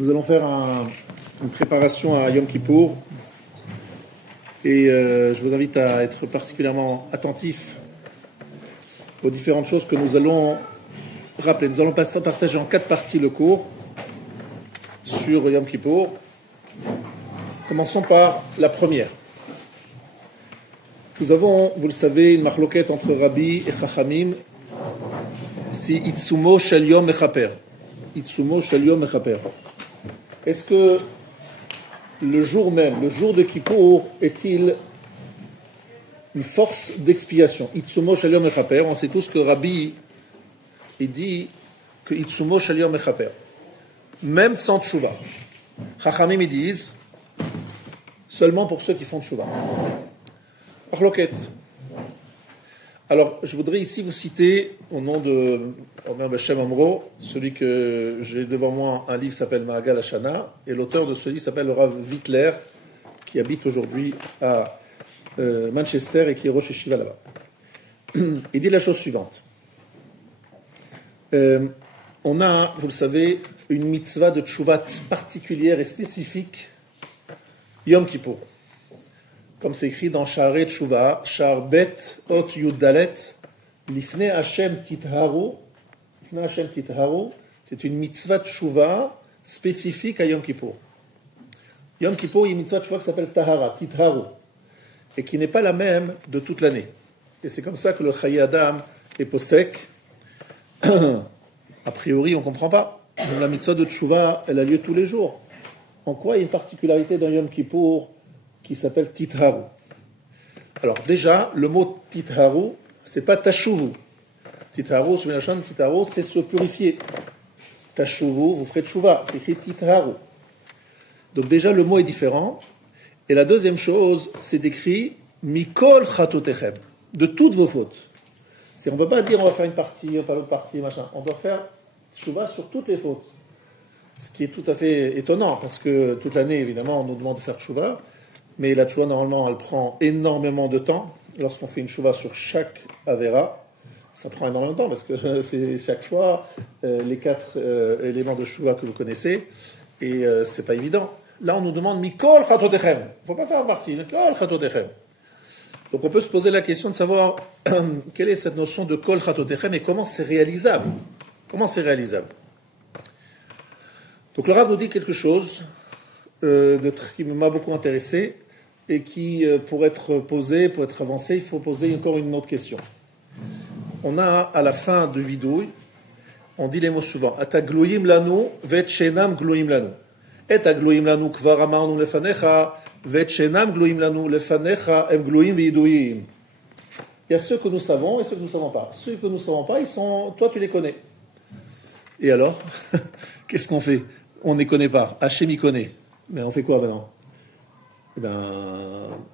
Nous allons faire une préparation à Yom Kippour et je vous invite à être particulièrement attentif aux différentes choses que nous allons rappeler. Nous allons partager en 4 parties le cours sur Yom Kippour. Commençons par la première. Nous avons, vous le savez, une marloquette entre Rabbi et Chachamim, si Itsumo Shel Yom Mechaper. Itsumo Shel Yom Mechaper. Est-ce que le jour même, le jour de Kippour, est-il une force d'expiation? Itsumo Shel Yom Mechaper. On sait tous que Rabbi, il dit que Itsumo Shel Yom Mechaper. Même sans tchouva. Chachamim, ils disent seulement pour ceux qui font tchouva. Marloquette. Alors, je voudrais ici vous citer, au nom de Omer Beshem Omro, celui que j'ai devant moi, un livre qui s'appelle Ma'agal Hashana, et l'auteur de ce livre s'appelle le Rav Wittler, qui habite aujourd'hui à Manchester et qui est Rosh Yeshiva là-bas. Il dit la chose suivante. On a, vous le savez, une mitzvah de tchouvat particulière et spécifique, Yom Kippour. Comme c'est écrit dans Sha'arei Tchouva, Sha'ar Bet Ot Yud Dalet, Lifnei Hashem Titharu, Lifnei Hashem Titharu, c'est une mitzvah de Tchouva spécifique à Yom Kippour. Yom Kippour, il y a une mitzvah de Tchouva qui s'appelle Tahara, Titharu, et qui n'est pas la même de toute l'année. Et c'est comme ça que le Chaye Adam est posek. A priori, on ne comprend pas. La mitzvah de Tchouva, elle a lieu tous les jours. En quoi il y a une particularité dans Yom Kippour qui s'appelle Titharu? Alors déjà, le mot Titharu, c'est pas Tashuvu. Titharu, c'est se purifier. Tashuvu, vous ferez Tchouva, c'est écrit Titharu. Donc déjà, le mot est différent. Et la deuxième chose, c'est écrit Mikol Chatotechem, de toutes vos fautes. On ne peut pas dire on va faire une partie, pas l'autre partie, machin. On doit faire Tchouva sur toutes les fautes. Ce qui est tout à fait étonnant, parce que toute l'année, évidemment, on nous demande de faire Tchouva. Mais la tchouva, normalement, elle prend énormément de temps. Lorsqu'on fait une tchouva sur chaque avera, ça prend énormément de temps, parce que c'est chaque fois les 4 éléments de tchouva que vous connaissez, et c'est pas évident. Là, on nous demande Mikol Chatotechem. Il ne faut pas faire partie, Mikol Chatotechem. Donc on peut se poser la question de savoir quelle est cette notion de Kol Chatotechem et comment c'est réalisable. Comment c'est réalisable? Donc le Rav nous dit quelque chose qui m'a beaucoup intéressé, et qui, pour être posé, pour être avancé, il faut poser encore une autre question. On a, à la fin de vidouille, on dit les mots suivants. Ata gloyim lanu, vet shenam gloyim lanu. Et agloyim lanu kvar amarnu lefanecha, vet shenam gloyim lanu lefanecha, em gloyim vidouim. Il y a ceux que nous savons et ceux que nous ne savons pas. Ceux que nous ne savons pas, toi tu les connais. Et alors, qu'est-ce qu'on fait? On ne les connaît pas. Hachem y connaît. Mais on fait quoi maintenant? Eh bien,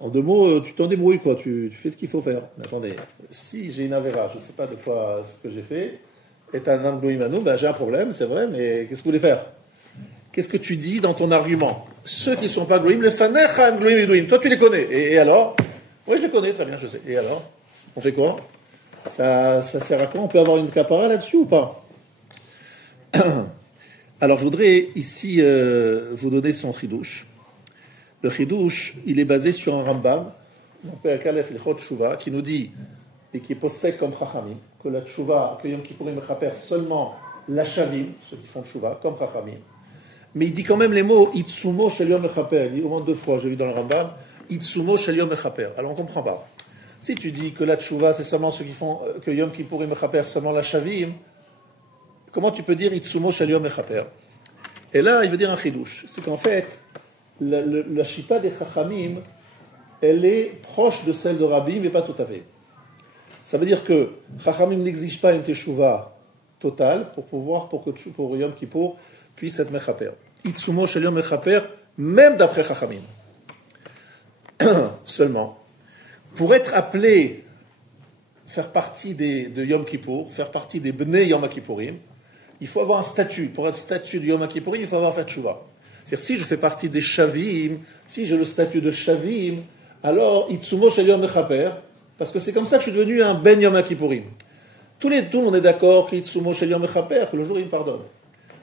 en 2 mots, tu t'en débrouilles, quoi. Tu fais ce qu'il faut faire. Mais attendez, si j'ai une avéra, je ne sais pas de quoi ce que j'ai fait, et un angloïmano, ben j'ai un problème, c'est vrai, mais qu'est-ce que vous voulez faire? Qu'est-ce que tu dis dans ton argument? Ceux qui ne sont pas gloïm, le fanecha angloïm idouim, toi tu les connais. Et alors? Oui, je les connais, très bien, je sais. Et alors? On fait quoi? Ça sert à quoi? On peut avoir une capara là-dessus ou pas? Alors, je voudrais ici vous donner son chidouche. Le chidouche, il est basé sur un Rambam, qui nous dit, et qui est possède comme Chachamim, que la tchouva, que Yom Kippourim mechaper seulement la shavim, ceux qui font tchouva, comme Chachamim. Mais il dit quand même les mots Itsumo shel Yom mechaper. Il dit au moins 2 fois, j'ai vu dans le Rambam, Itsumo shel Yom mechaper. Alors on ne comprend pas. Si tu dis que la tchouva, c'est seulement ceux qui font, que Yom Kippourim mechaper seulement la shavim, comment tu peux dire Itsumo shel Yom mechaper? Et là, il veut dire un chidouche. C'est qu'en fait, la chita des Chachamim, elle est proche de celle de Rabbi, mais pas tout à fait. Ça veut dire que Chachamim n'exige pas une teshuva totale pour Yom Kippour puisse être mechaper. Itsumo shel Yom mechaper, même d'après Chachamim. Seulement, pour être appelé, faire partie de Yom Kippour, faire partie des Bnei Yom Kippourim, il faut avoir un statut. Pour être statut de Yom Kippourim, il faut avoir fait tchouva. C'est-à-dire, si je fais partie des Shavim, si j'ai le statut de Shavim, alors, Itsumo Shel Yom Mechaper, parce que c'est comme ça que je suis devenu un Ben Yom Kippourim. Tout le monde est d'accord qu'Itsumo Shel Yom Mechaper, que le jour il me pardonne.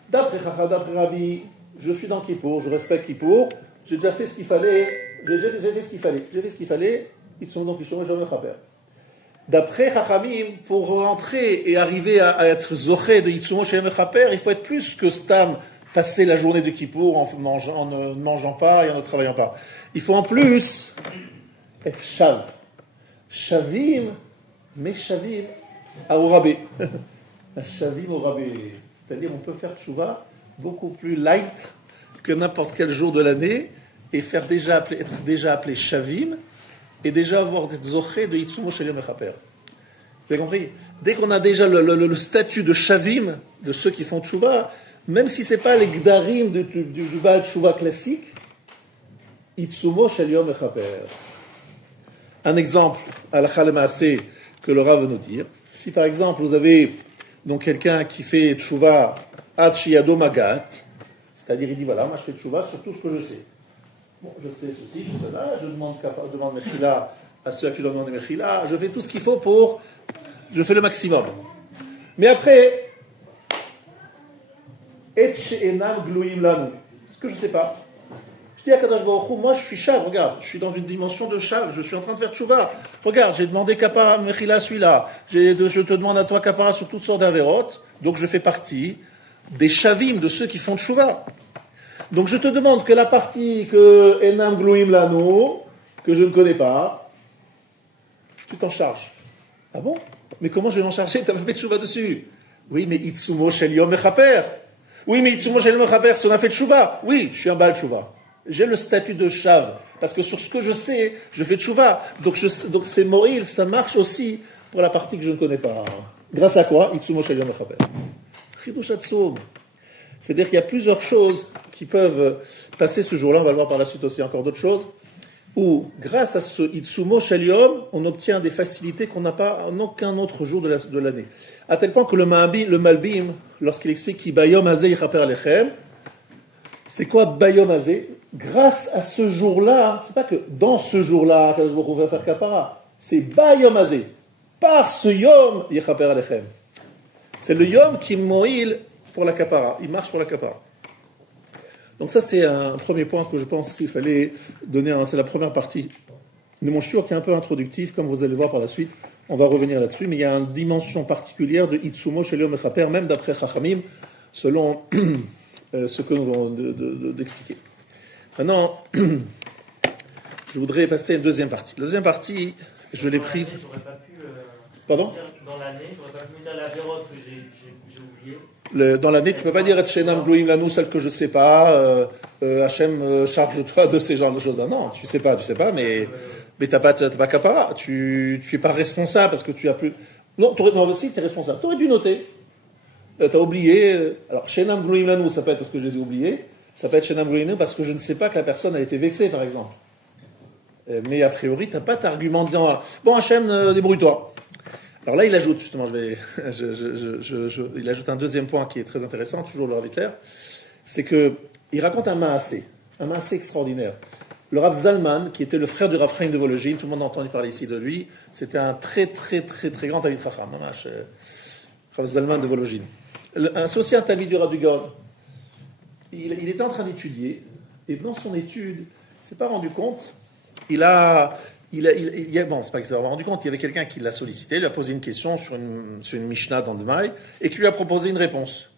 D'après Rabbi, je suis dans Kippour, je respecte Kippour, j'ai déjà fait ce qu'il fallait, j'ai fait ce qu'il fallait, ils sont donc Kishom Shalom Mechaper. D'après Chachamim, pour rentrer et arriver à être Zoché de Yitzumo Shalom Mechaper, il faut être plus que Stam, passer la journée de Kippour en ne mangeant pas et en ne travaillant pas. Il faut en plus être Shav. Shavim, mais Shavim à Orabé. Shavim Orabé. C'est-à-dire, on peut faire Tchouva beaucoup plus light que n'importe quel jour de l'année et être déjà appelé Shavim et déjà avoir des Zoché de Yitzumo Shalom Mechaper. Vous avez compris? Dès qu'on a déjà le statut de Shavim, de ceux qui font Tchouva, même si ce n'est pas les Gdarim du Baal Tchouva classique, Yitzumo Shalom Mechaper. Un exemple, Halakha Lemaaseh, que le Rav veut nous dire. Si par exemple vous avez donc quelqu'un qui fait Tchouva Ad Sheyado Magat, c'est-à-dire il dit voilà, moi je fais Tchouva sur tout ce que je sais. Bon, je sais ceci, je sais cela, je demande Mechila à ceux à qui je demande Mechila, je fais tout ce qu'il faut je fais le maximum. Mais après, Et She'enam Gluim Lanu, ce que je ne sais pas. Je dis à Kadosh Baruch Hu, moi je suis Shav, regarde, je suis dans une dimension de Shav, je suis en train de faire Tchouva. Regarde, j'ai demandé Kapara Mechila à celui-là, je te demande à toi Kapara sur toutes sortes d'Avérotes, donc je fais partie des Shavim, de ceux qui font Tchouva. Donc je te demande que la partie que Enam Gluim Lanu, que je ne connais pas, tu t'en charges. Ah bon? Mais comment je vais m'en charger? Tu n'as pas fait Tchouva dessus. Oui, mais Itzumo Shel Yom Mechaper. Oui, mais Itzumo Shel Yom Mechaper, si on a fait Tchouva. Oui, je suis un Baal Tchouva. J'ai le statut de Shav, parce que sur ce que je sais, je fais Tchouva. Donc c'est Moïl, ça marche aussi pour la partie que je ne connais pas. Grâce à quoi? Itzumo Shel Yom Mechaper. Chidush Atzum. C'est-à-dire qu'il y a plusieurs choses qui peuvent passer ce jour-là, on va le voir par la suite aussi encore d'autres choses, où grâce à ce Itzumo Shel Yom, on obtient des facilités qu'on n'a pas en aucun autre jour de l'année. À tel point que le Malbim, lorsqu'il explique Ki Bayom Hazeh Yichaper Alechem, c'est quoi Bayom Hazeh? Grâce à ce jour-là, c'est pas que dans ce jour-là, Kadosh Baruch Hu va faire Kapara, c'est Bayom Hazeh. Par ce Yom Yichaper Alechem. C'est le Yom qui moïl pour la Kapara, il marche pour la Kapara. Donc ça c'est un premier point que je pense qu'il fallait donner, c'est la première partie de mon shiur qui est un peu introductive, comme vous allez voir par la suite, on va revenir là-dessus, mais il y a une dimension particulière de Itzumo Shel Yom Mechaper, même d'après Chachamim, selon ce que nous venons d'expliquer. Maintenant, je voudrais passer à une deuxième partie. La deuxième partie, je l'ai prise... Pardon? Dans l'année, je n'aurais pas pu dire la vérote que j'ai oublié. Dans l'année, tu ne peux pas dire Et Shenam Gluim Lanu, celle que je ne sais pas, Hachem, charge-toi de ces genres de choses-là. Non, tu ne sais pas, mais tu n'as pas Kapara. Tu n'es pas responsable parce que tu as plus. Non, si, tu es responsable. Tu aurais dû noter. Tu as oublié. Alors, Shenam Gluim Lanu, ça peut être parce que je les ai oubliés. Ça peut être Shenam Gluim Lanu parce que je ne sais pas que la personne a été vexée, par exemple. Mais a priori, tu n'as pas d'argument en disant bon, Hachem, débrouille-toi. Alors là, il ajoute, justement, il ajoute un deuxième point qui est très intéressant, toujours le Rav Hitler, c'est qu'il raconte un maasé extraordinaire. Le Rav Zalman, qui était le frère du Rav Chaim de Vologine, tout le monde a entendu parler ici de lui, c'était un très, très, très, très grand Talmid Chacham, Rav Zalman de Vologine. C'est aussi un Talmid du Rav du Gaon. Il était en train d'étudier, et dans son étude, il ne s'est pas rendu compte, c'est pas qu'il s'est rendu compte, il y avait quelqu'un qui l'a sollicité, lui a posé une question sur une Mishnah dans Demaï, et qui lui a proposé une réponse.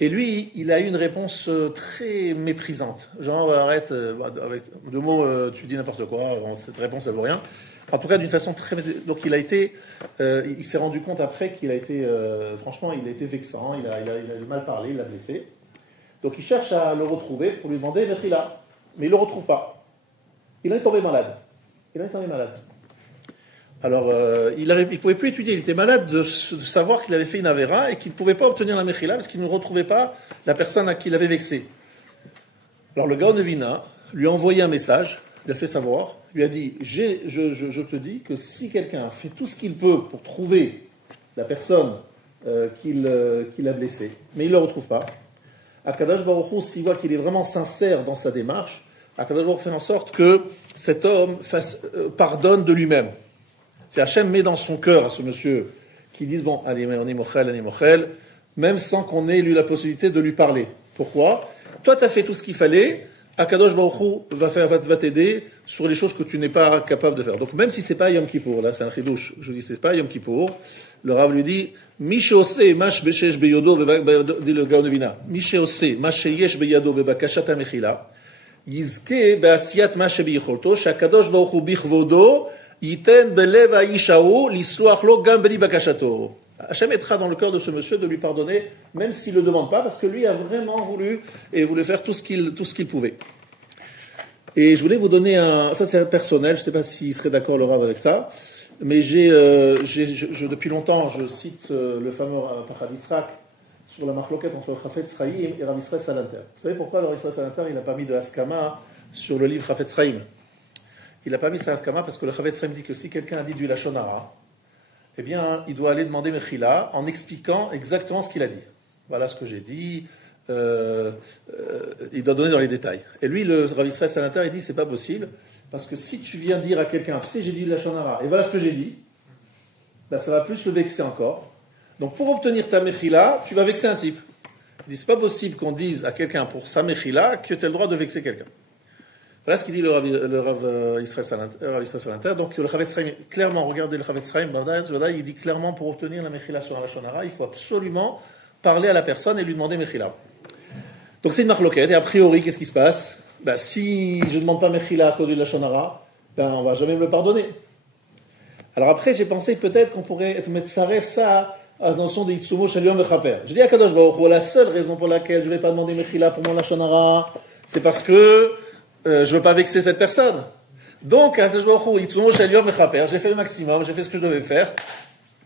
Et lui, il a eu une réponse très méprisante. Genre, arrête, avec deux mots, tu dis n'importe quoi, cette réponse, elle vaut rien. En tout cas, d'une façon très... Donc, il s'est rendu compte après qu'il a été... franchement, il a été vexant, il a mal parlé, il l'a blessé. Donc, il cherche à le retrouver pour lui demander Vechila. Mais il ne le retrouve pas. Il est tombé malade. Alors, il ne pouvait plus étudier. Il était malade de savoir qu'il avait fait une avéra et qu'il ne pouvait pas obtenir la mechila parce qu'il ne retrouvait pas la personne à qui il avait vexé. Alors, le Gaon de Vina lui a envoyé un message, il a fait savoir, lui a dit je te dis que si quelqu'un fait tout ce qu'il peut pour trouver la personne qu'il a blessée, mais il ne le retrouve pas, Akadosh Baruch Hu, s'il voit qu'il est vraiment sincère dans sa démarche, Akadosh Baruch Hu fait en sorte que cet homme pardonne de lui-même. C'est Hachem met dans son cœur à ce monsieur qui dise bon, allez, on est mochel, même sans qu'on ait eu la possibilité de lui parler. Pourquoi? Toi, tu as fait tout ce qu'il fallait, Akadosh Baruch Hu va t'aider sur les choses que tu n'es pas capable de faire. Donc, même si c'est pas Yom Kippour, là, c'est un chidouche, je dis c'est pas Yom Kippour, le Rav lui dit, Mishéose, mash beshesh beyodo, dit le Gaonovina, Mishéose, mash yesh beyado, bebakashat amechila, yizke beasiat mash beyicholto, shakadosh Baruch Hu bichvodo, yiten belev haishahu, lisloach lo gam beli bakashato. Hachem mettra dans le cœur de ce monsieur de lui pardonner, même s'il ne le demande pas, parce que lui a vraiment voulu et voulait faire tout ce qu'il pouvait. Et je voulais vous donner ça c'est personnel, je ne sais pas s'il serait d'accord le Rav avec ça, mais depuis longtemps, je cite le fameux Pachad Yitzhak sur la marloquette entre Chafetz Chaim et Rav Yisrael Salanter. Vous savez pourquoi le Rav Yisrael Salanter il n'a pas mis de Haskama sur le livre Chafetz Chaim? Il n'a pas mis ça Haskama parce que le Chafetz Chaim dit que si quelqu'un a dit du Lachon Hara, eh bien, il doit aller demander Mechila en expliquant exactement ce qu'il a dit. Voilà ce que j'ai dit. Il doit donner dans les détails. Et lui, le Rav Yisrael Salanter, il dit c'est pas possible parce que si tu viens dire à quelqu'un, tu sais, j'ai dit la Lachon Hara, et voilà ce que j'ai dit, ben, ça va plus le vexer encore. Donc, pour obtenir ta Mechila, tu vas vexer un type. Il dit c'est pas possible qu'on dise à quelqu'un pour sa Mechila que tu as le droit de vexer quelqu'un. Voilà ce qu'il dit le Rav Yisrael Salanter. Donc le Chavetz Chaim, clairement, regardez le Chavetz Chaim, il dit clairement pour obtenir la Mechila sur la Lachon Hara, il faut absolument parler à la personne et lui demander Mechila. Donc c'est une marloquette, et a priori, qu'est-ce qui se passe? Ben, si je ne demande pas Mechila à cause de la Lachon Hara, ben, on ne va jamais me le pardonner. Alors après, j'ai pensé peut-être qu'on pourrait être metzaref ça à la notion de Itzumo Shel Yom Mechaper. Je dis à Kadosh Baruch Hu, la seule raison pour laquelle je ne vais pas demander Mechila pour mon Lachon Hara, c'est parce que je ne veux pas vexer cette personne. Donc, j'ai fait le maximum, j'ai fait ce que je devais faire.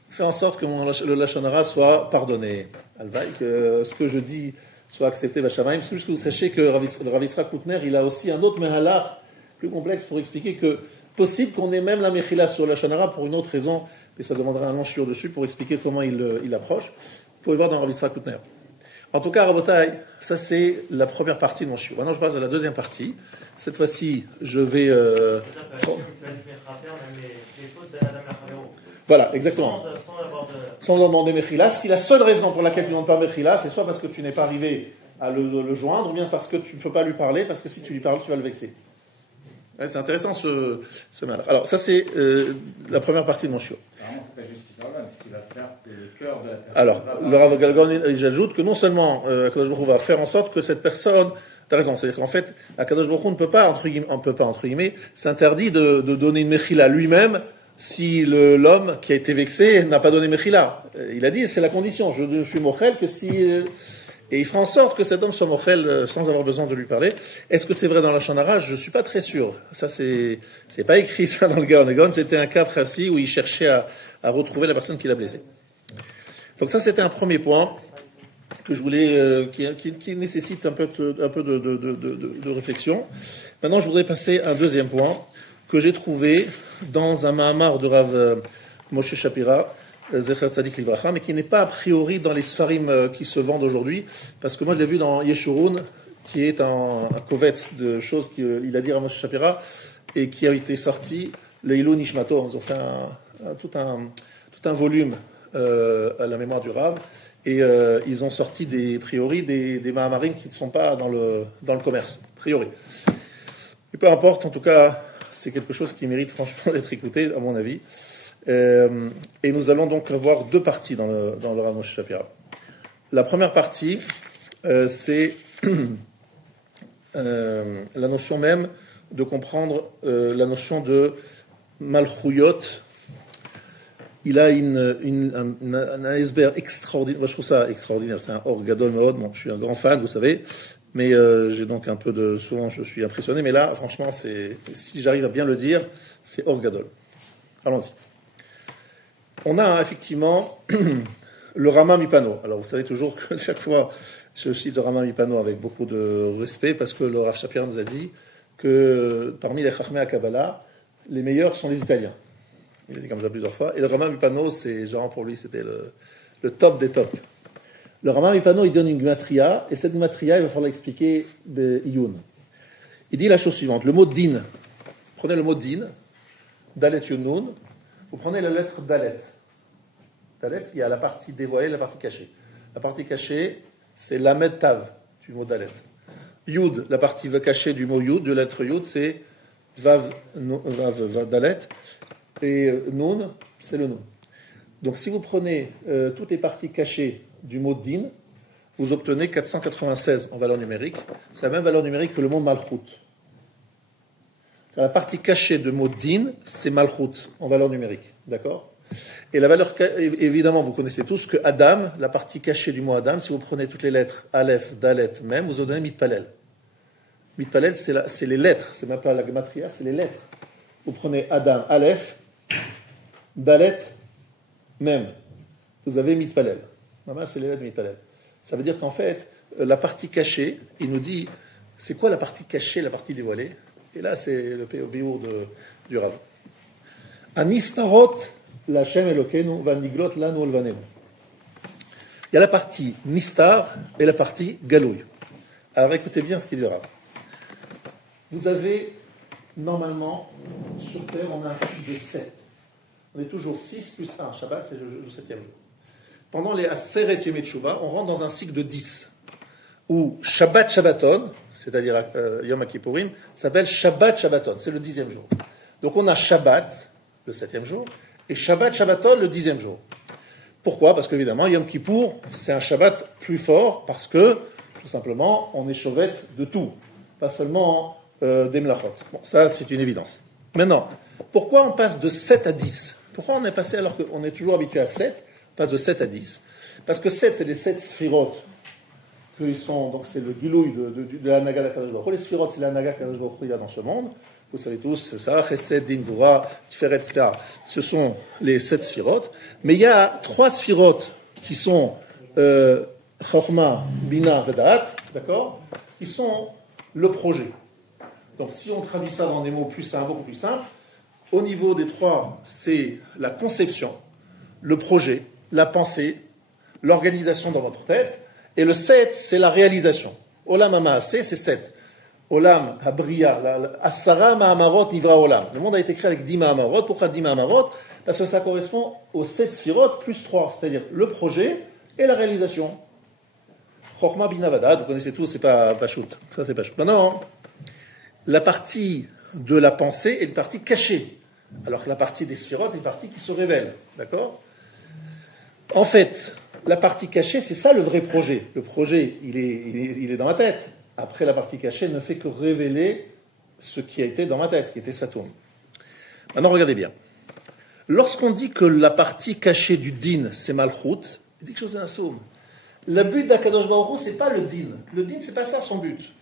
Faire en sorte que le Lachon Hara soit pardonné. Alvaï, que ce que je dis soit accepté, Bachamaim. C'est juste que vous sachiez que Rav Yitzhak Koutner, il a aussi un autre mehalach plus complexe pour expliquer que possible qu'on ait même la Mechila sur le Lachon Hara pour une autre raison, et ça demandera un long shiur dessus pour expliquer comment il approche. Vous pouvez voir dans Rav Yitzhak Koutner. En tout cas, Rabotai, ça c'est la première partie de mon shiur. Maintenant, je passe à la deuxième partie. Cette fois-ci, je vais... Voilà, exactement. Sans demander Mechila. Si la seule raison pour laquelle tu ne demandes pas Mechila, c'est soit parce que tu n'es pas arrivé à le joindre, ou bien parce que tu ne peux pas lui parler, parce que si tu lui parles, tu vas le vexer. Ouais, c'est intéressant ce mal. Alors, ça c'est la première partie de mon shiur. C'est pas juste qu'il pardonne, c'est qu'il va faire le cœur de la personne. Alors, le Rav Galgon, j'ajoute que non seulement Akadosh Baruch Hu va faire en sorte que cette personne, tu as raison, c'est-à-dire qu'en fait, Akadosh Baruch Hu ne peut pas, entre guillemets, s'interdit de donner une Mechila lui-même si l'homme qui a été vexé n'a pas donné Mechila. Il a dit, c'est la condition, je ne suis mochel que si... Et il fera en sorte que cet homme soit mochel sans avoir besoin de lui parler. Est-ce que c'est vrai dans la Lachon Hara? Je ne suis pas très sûr. Ça, c'est pas écrit ça dans le Gaon. C'était un cas précis où il cherchait à retrouver la personne qui l'a blessé. Donc ça, c'était un premier point que je voulais, qui nécessite un peu de réflexion. Maintenant, je voudrais passer à un deuxième point que j'ai trouvé dans un Mahamar de Rav Moshe Shapira, Zecher Tzadik Livracha, mais qui n'est pas a priori dans les Sfarim qui se vendent aujourd'hui, parce que moi je l'ai vu dans Yeshurun, qui est un kovetz de choses qu'il a dit à Moshe Shapira, et qui a été sorti, Leilou Nishmato. Ils ont fait tout un volume à la mémoire du Rav, et ils ont sorti des Mahamarim qui ne sont pas dans le commerce, a priori. Et peu importe, en tout cas, c'est quelque chose qui mérite franchement d'être écouté, à mon avis. Et nous allons donc avoir deux parties dans le Rav Moshe Shapira. La première partie, c'est la notion même de comprendre la notion de Malchuyot. Il a un iceberg extraordinaire. Moi, je trouve ça extraordinaire. C'est un Or Gadol Meod. Bon, je suis un grand fan, vous savez. Mais j'ai donc un peu souvent, je suis impressionné. Mais là, franchement, si j'arrive à bien le dire, c'est Or Gadol. Allons-y. On a effectivement le Rama Mipano. Alors vous savez toujours que chaque fois je cite le Rama Mipano avec beaucoup de respect parce que le Rav Shapira nous a dit que parmi les Chachmei HaKabbalah, les meilleurs sont les Italiens. Il a dit comme ça plusieurs fois. Et le Rama Mipano, c'est genre pour lui, c'était le top des tops. Le Rama Mipano, il donne une gematria et cette gematria, il va falloir l'expliquer Iyun. Il dit la chose suivante, le mot din. Prenez le mot din, Dalet Yunun. Vous prenez la lettre Dalet. Dalet, il y a la partie dévoilée et la partie cachée. La partie cachée, c'est Lamed Tav, du mot Dalet. Yud, la partie cachée du mot Yud, de la lettre Yud, c'est Vav, Dalet, et Nun, c'est le Nun. Donc si vous prenez toutes les parties cachées du mot Din, vous obtenez 496 en valeur numérique. C'est la même valeur numérique que le mot Malchut. La partie cachée de mot Din, c'est Malchut en valeur numérique. D'accord? Et la valeur, évidemment, vous connaissez tous que Adam, la partie cachée du mot Adam, si vous prenez toutes les lettres Aleph, Dalet, Mem, vous obtenez Mitpalel. Mitpalel, c'est les lettres, c'est même pas la gematria, c'est les lettres. Vous prenez Adam, Aleph, Dalet, Mem. Vous avez Mitpalel. Normalement, c'est les lettres Mitpalel. Ça veut dire qu'en fait, la partie cachée, il nous dit, c'est quoi la partie cachée, la partie dévoilée? Et là, c'est le bio du Rav. Anistarot, l'Hashem Elokeinu, vaniglot lanu olvanenu. Il y a la partie Nistar et la partie Galouille. Alors écoutez bien ce qu'il dit le Rav. Vous avez, normalement, sur Terre, on a un cycle de 7. On est toujours 6 plus 1. Shabbat, c'est le 7e jour. Pendant les Aseret Yemei Teshuvah, on rentre dans un cycle de 10. Où Shabbat Shabbaton, c'est-à-dire Yom Kippourim, s'appelle Shabbat Shabbaton. C'est le 10e jour. Donc on a Shabbat, le 7e jour, et Shabbat Shabbaton, le 10e jour. Pourquoi? Parce qu'évidemment, Yom Kippour, c'est un Shabbat plus fort, parce que, tout simplement, on est chauvette de tout. Pas seulement des mlachot. Bon, ça, c'est une évidence. Maintenant, pourquoi on passe de 7 à 10? Pourquoi on est passé, alors qu'on est toujours habitué à 7, on passe de 7 à 10? Parce que 7, c'est les 7 sphirot, donc c'est le guilouille de la Naga d'Akadosh Baruch Hu. Les sphirot, c'est la Naga d'Akadosh Baruch Hu dans ce monde. Vous savez tous, c'est ça, Chesed, Din, Gvura, Tiferet, etc. Ce sont les 7 sphirot. Mais il y a 3 sphirot qui sont Chorma, Bina, Vedat, d'accord? Qui sont le projet. Donc si on traduit ça dans des mots plus simples, beaucoup plus simples, au niveau des 3, c'est la conception, le projet, la pensée, l'organisation dans votre tête, et le 7, c'est la réalisation. Olam Hamaaseh, c'est 7. Olam Habriya, Asara Mahamarot Nivra Olam. Le monde a été créé avec 10 Mahamarot. Pourquoi 10 Mahamarot? Parce que ça correspond aux 7 sphirot plus 3, c'est-à-dire le projet et la réalisation. Chochma Bina Vadat, vous connaissez tous, c'est pas shoot. Ça, c'est pas shoot. Maintenant, la partie de la pensée est une partie cachée, alors que la partie des sphirot est une partie qui se révèle. D'accord? En fait, la partie cachée, c'est ça le vrai projet. Le projet, il est dans ma tête. Après, la partie cachée ne fait que révéler ce qui a été dans ma tête, ce qui était Saturne. Maintenant, regardez bien. Lorsqu'on dit que la partie cachée du din, c'est Malchut, il dit quelque chose d'un somme. Le but d'Akadosh Baruch Hu, c'est pas le din. Le din, c'est pas ça son but.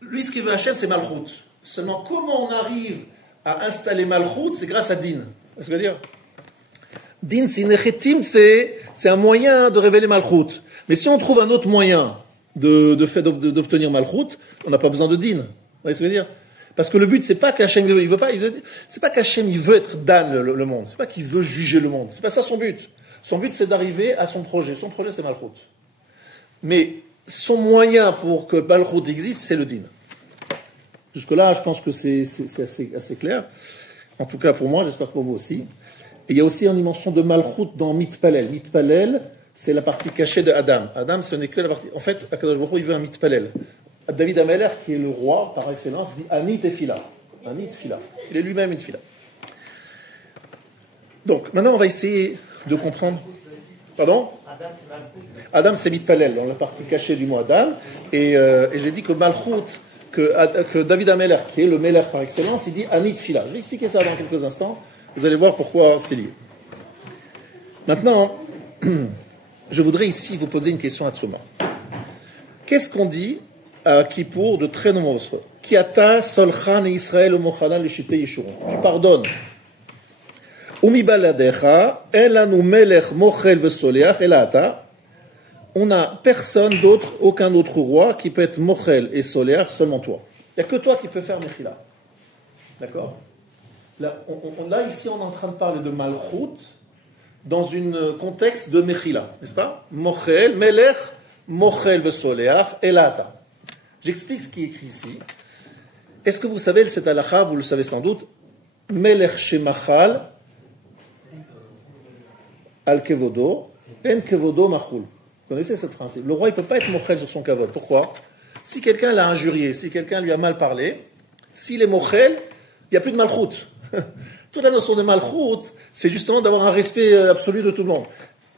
Lui, ce qu'il veut Hachem, c'est Malchut. Seulement, comment on arrive à installer Malchut, c'est grâce à din. C'est ce que je veux dire. Din, c'est un moyen de révéler Malchut. Mais si on trouve un autre moyen d'obtenir Malchut, on n'a pas besoin de din. Vous voyez ce que je veux dire? Parce que le but, c'est pas qu'Hachem il veut pas, c'est pas qu'Hachem il veut être Dan le monde. C'est pas qu'il veut juger le monde. C'est pas ça son but. Son but, c'est d'arriver à son projet. Son projet, c'est Malchut. Mais son moyen pour que Malchut existe, c'est le din. Jusque-là, je pense que c'est assez clair. En tout cas pour moi, j'espère que pour vous aussi. Et il y a aussi une dimension de Malchut dans Mitpalel. Mitpalel, c'est la partie cachée de Adam. Adam, ce n'est que la partie... En fait, Akadosh Baruch Hu, il veut un Mitpalel. David Ameler, qui est le roi par excellence, dit Ani Tefila. Ani Tefila. Il est lui-même une Tefila. Donc, maintenant, on va essayer de comprendre... Pardon? Adam, c'est Mitpalel, dans la partie cachée du mot Adam. Et j'ai dit que Malchut, que David Ameler, qui est le Meler par excellence, il dit Ani Tefila. Je vais expliquer ça dans quelques instants. Vous allez voir pourquoi c'est lié. Maintenant, je voudrais ici vous poser une question à Tsuma. Qu'est-ce qu'on dit à Kippour de très nombreuses fois? Kiata solchan et Israël ou mochanan le shite yeshurun. Tu pardonnes. Umi baladecha elanu melech mochel vesoleach elata. On n'a personne d'autre, aucun autre roi qui peut être mochel et soleach, seulement toi. Il n'y a que toi qui peux faire mechila. D'accord? Là, ici, on est en train de parler de Malchut dans un contexte de Mechila, n'est-ce pas? Mochel, Melech, Mochel vesoleach, elata. J'explique ce qui est écrit ici. Est-ce que vous savez, cette halakha, vous le savez sans doute, Melech shemachal, al kevodo, en kevodo machul. Vous connaissez ce principe? Le roi, il ne peut pas être Mochel sur son kavod. Pourquoi? Si quelqu'un l'a injurié, si quelqu'un lui a mal parlé, s'il est mochel, il n'y a plus de malchoute. Toute la notion de malchoute, c'est justement d'avoir un respect absolu de tout le monde.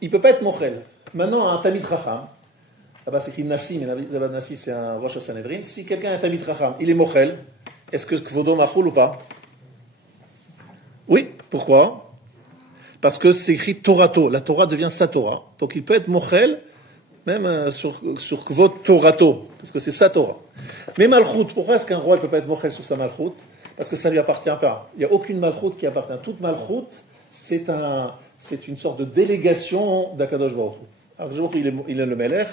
Il ne peut pas être mochel. Maintenant, un tamid racham, là-bas c'est écrit Nassi, mais Nassi c'est un rosh Sanhedrin. Si quelqu'un est un tamid racham, il est mochel, est-ce que kvodo machoul ou pas? Oui, pourquoi? Parce que c'est écrit Torato, la Torah devient sa Torah. Donc il peut être mochel, même sur kvod Torato, parce que c'est sa Torah. Mais malchout, pourquoi est-ce qu'un roi ne peut pas être mochel sur sa malchout? Parce que ça ne lui appartient pas. Il n'y a aucune malchout qui appartient. Toute malchout, c'est une sorte de délégation d'Akadosh Baruch Hu. Akadosh Baruch Hu, il est le Melech,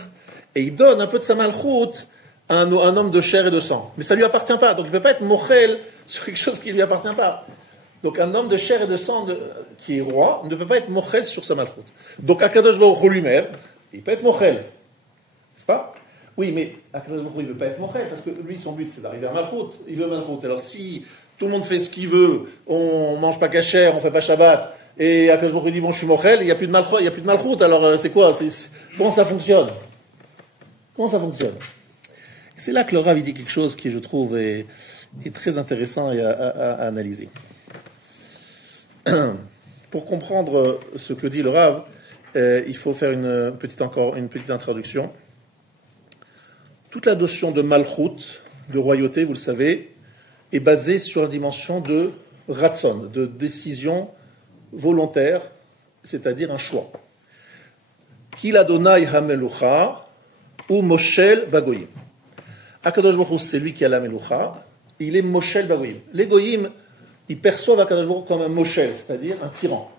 et il donne un peu de sa malchout à un homme de chair et de sang. Mais ça ne lui appartient pas. Donc il ne peut pas être mochel sur quelque chose qui ne lui appartient pas. Donc un homme de chair et de sang qui est roi ne peut pas être mochel sur sa malchout. Donc Akadosh Baruch Hu lui-même, il peut être mochel. N'est-ce pas? Oui, mais Akadosh Baruch Hu, il ne veut pas être mochel, parce que lui, son but, c'est d'arriver à malchout. Il veut malchout. Alors si tout le monde fait ce qu'il veut, on ne mange pas kasher, on ne fait pas Shabbat, et Akadosh Baruch Hu dit, bon, je suis mochel, il n'y a plus de malchout, alors c'est quoi? Comment ça fonctionne? Comment ça fonctionne? C'est là que le Rav dit quelque chose qui, je trouve, est très intéressant et à analyser. Pour comprendre ce que dit le Rav, il faut faire une petite introduction. Toute la notion de malchout, de royauté, vous le savez, est basée sur la dimension de ratson, de décision volontaire, c'est-à-dire un choix. Kil Adonai hamelucha ou moshel bagoyim. Akadosh Baruch Hu, c'est lui qui a la melucha, il est moshel bagoyim. Les goyim, ils perçoivent Akadosh Baruch Hu comme un moshel, c'est-à-dire un tyran.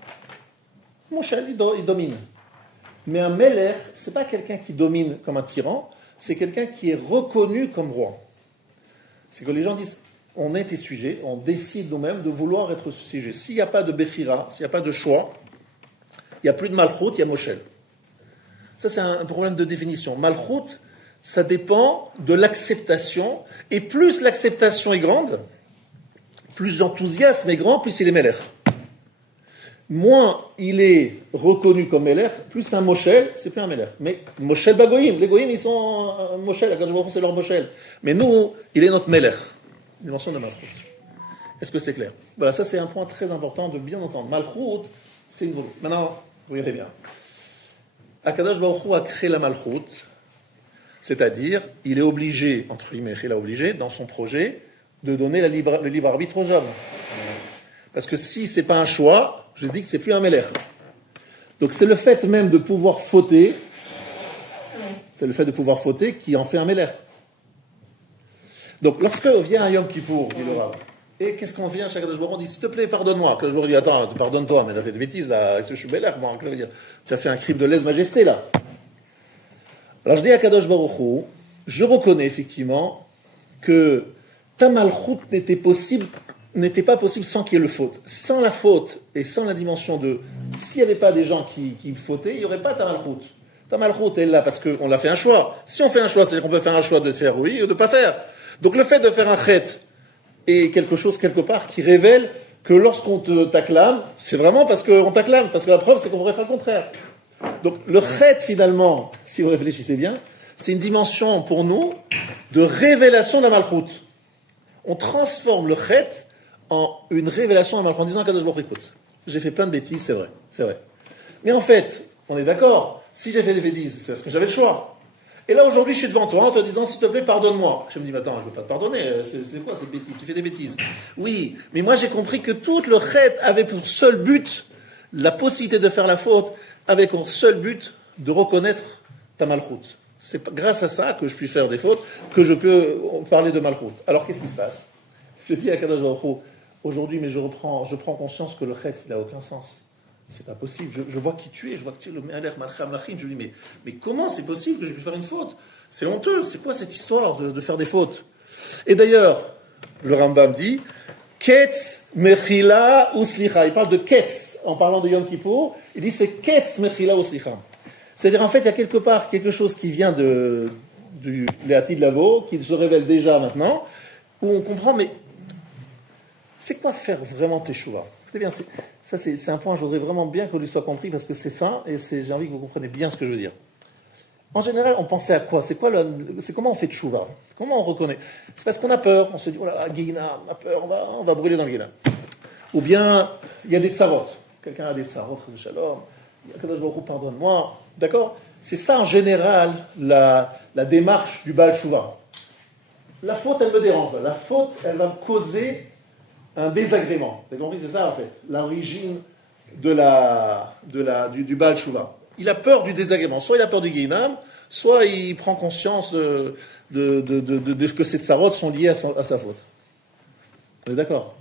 Moshel, il domine. Mais un melech, ce n'est pas quelqu'un qui domine comme un tyran, c'est quelqu'un qui est reconnu comme roi. C'est que les gens disent, on est tes sujets, on décide nous-mêmes de vouloir être sujet. S'il n'y a pas de bechira, s'il n'y a pas de choix, il n'y a plus de malchout, il y a moshel. Ça, c'est un problème de définition. Malchout, ça dépend de l'acceptation, et plus l'acceptation est grande, plus l'enthousiasme est grand, plus il est melech. Moins il est reconnu comme melech, plus un moshel, c'est plus un melech. Mais moshel bagoyim, les goyim ils sont moshel, c'est leur moshel. Mais nous, il est notre melech, dimension de malchout. Est-ce que c'est clair? Voilà, ça c'est un point très important de bien entendre. Malchout, c'est une volonté. Maintenant, regardez bien. Akadosh Baruch Hu a créé la malchout, c'est-à-dire, il est obligé, entre guillemets, il a obligé, dans son projet, de donner le libre arbitre aux hommes. Parce que si ce n'est pas un choix, je dis que c'est plus un melech. Donc c'est le fait même de pouvoir fauter, qui en fait un melech. Donc lorsque vient un Yom Kippour, dit le Rav, et qu'est-ce qu'on vient chaque Akadosh Baruch Hu, on dit s'il te plaît pardonne-moi. Akadosh Baruch Hu dit attends, pardonne-toi, mais tu as fait des bêtises là, je suis melech, moi, tu as fait un crime de lèse-majesté là. Alors je dis à Akadosh Baruch Hu, je reconnais effectivement que ta malchout n'était pas possible sans qu'il y ait le faute. Sans la faute et sans la dimension de... S'il n'y avait pas des gens qui fautaient, il n'y aurait pas ta malchout. Ta malchout est là parce qu'on a fait un choix. Si on fait un choix, c'est-à-dire qu'on peut faire un choix de faire oui ou de ne pas faire. Donc le fait de faire un chet est quelque chose quelque part qui révèle que lorsqu'on t'acclame, c'est vraiment parce qu'on t'acclame. Parce que la preuve, c'est qu'on pourrait faire le contraire. Donc le chet, finalement, si vous réfléchissez bien, c'est une dimension pour nous de révélation de la malchout. On transforme le chet en une révélation à malchout en disant Kadosh Baruch Hu, écoute, j'ai fait plein de bêtises, c'est vrai. Mais en fait, on est d'accord, si j'ai fait des bêtises, c'est parce que j'avais le choix. Et là, aujourd'hui, je suis devant toi en te disant, s'il te plaît, pardonne-moi. Je me dis, mais attends, je ne veux pas te pardonner, c'est quoi cette bêtise? Tu fais des bêtises. Oui, mais moi j'ai compris que tout le chet avait pour seul but, la possibilité de faire la faute, avec pour seul but de reconnaître ta malchoute. C'est grâce à ça que je puis faire des fautes, que je peux parler de malchoute. Alors qu'est-ce qui se passe? Je dis à Kadosh Baruch Hu, aujourd'hui, mais je prends conscience que le chet, il n'a aucun sens. C'est pas possible. Je vois qui tu es, je vois que tu es le Me'alech Malcham Lachim. Je me dis, mais comment c'est possible que j'ai pu faire une faute? C'est honteux. C'est quoi cette histoire de faire des fautes? Et d'ailleurs, le Rambam dit, Ketz Mechila Uslicha. Il parle de Ketz en parlant de Yom Kippour. Il dit c'est Ketz Mechila Uslicha. C'est-à-dire, en fait, il y a quelque part quelque chose qui vient du Léatid Lavo, qui se révèle déjà maintenant, où on comprend, mais c'est quoi faire vraiment Teshuvah? C'est bien, c'est un point, je voudrais vraiment bien que lui soit compris, parce que c'est fin, et j'ai envie que vous compreniez bien ce que je veux dire. En général, on pensait à quoi? C'est comment on fait tchouva? Comment on reconnaît? C'est parce qu'on a peur. On se dit, oh là là, Guéhinam, on a peur, on va brûler dans le Guéhinam. Ou bien, il y a des tsarot. Quelqu'un a des tsarot, c'est shalom. Kadosh Baruch Hu, pardonne-moi. D'accord? C'est ça, en général, la démarche du Baal Tchouva. La faute, elle me dérange. La faute, elle va me causer un désagrément. Vous avez compris? C'est ça, en fait, l'origine du Baal Tchouva. Il a peur du désagrément. Soit il a peur du Guéhinam, soit il prend conscience de que ces tsarots sont liés à sa faute. On est d'accord?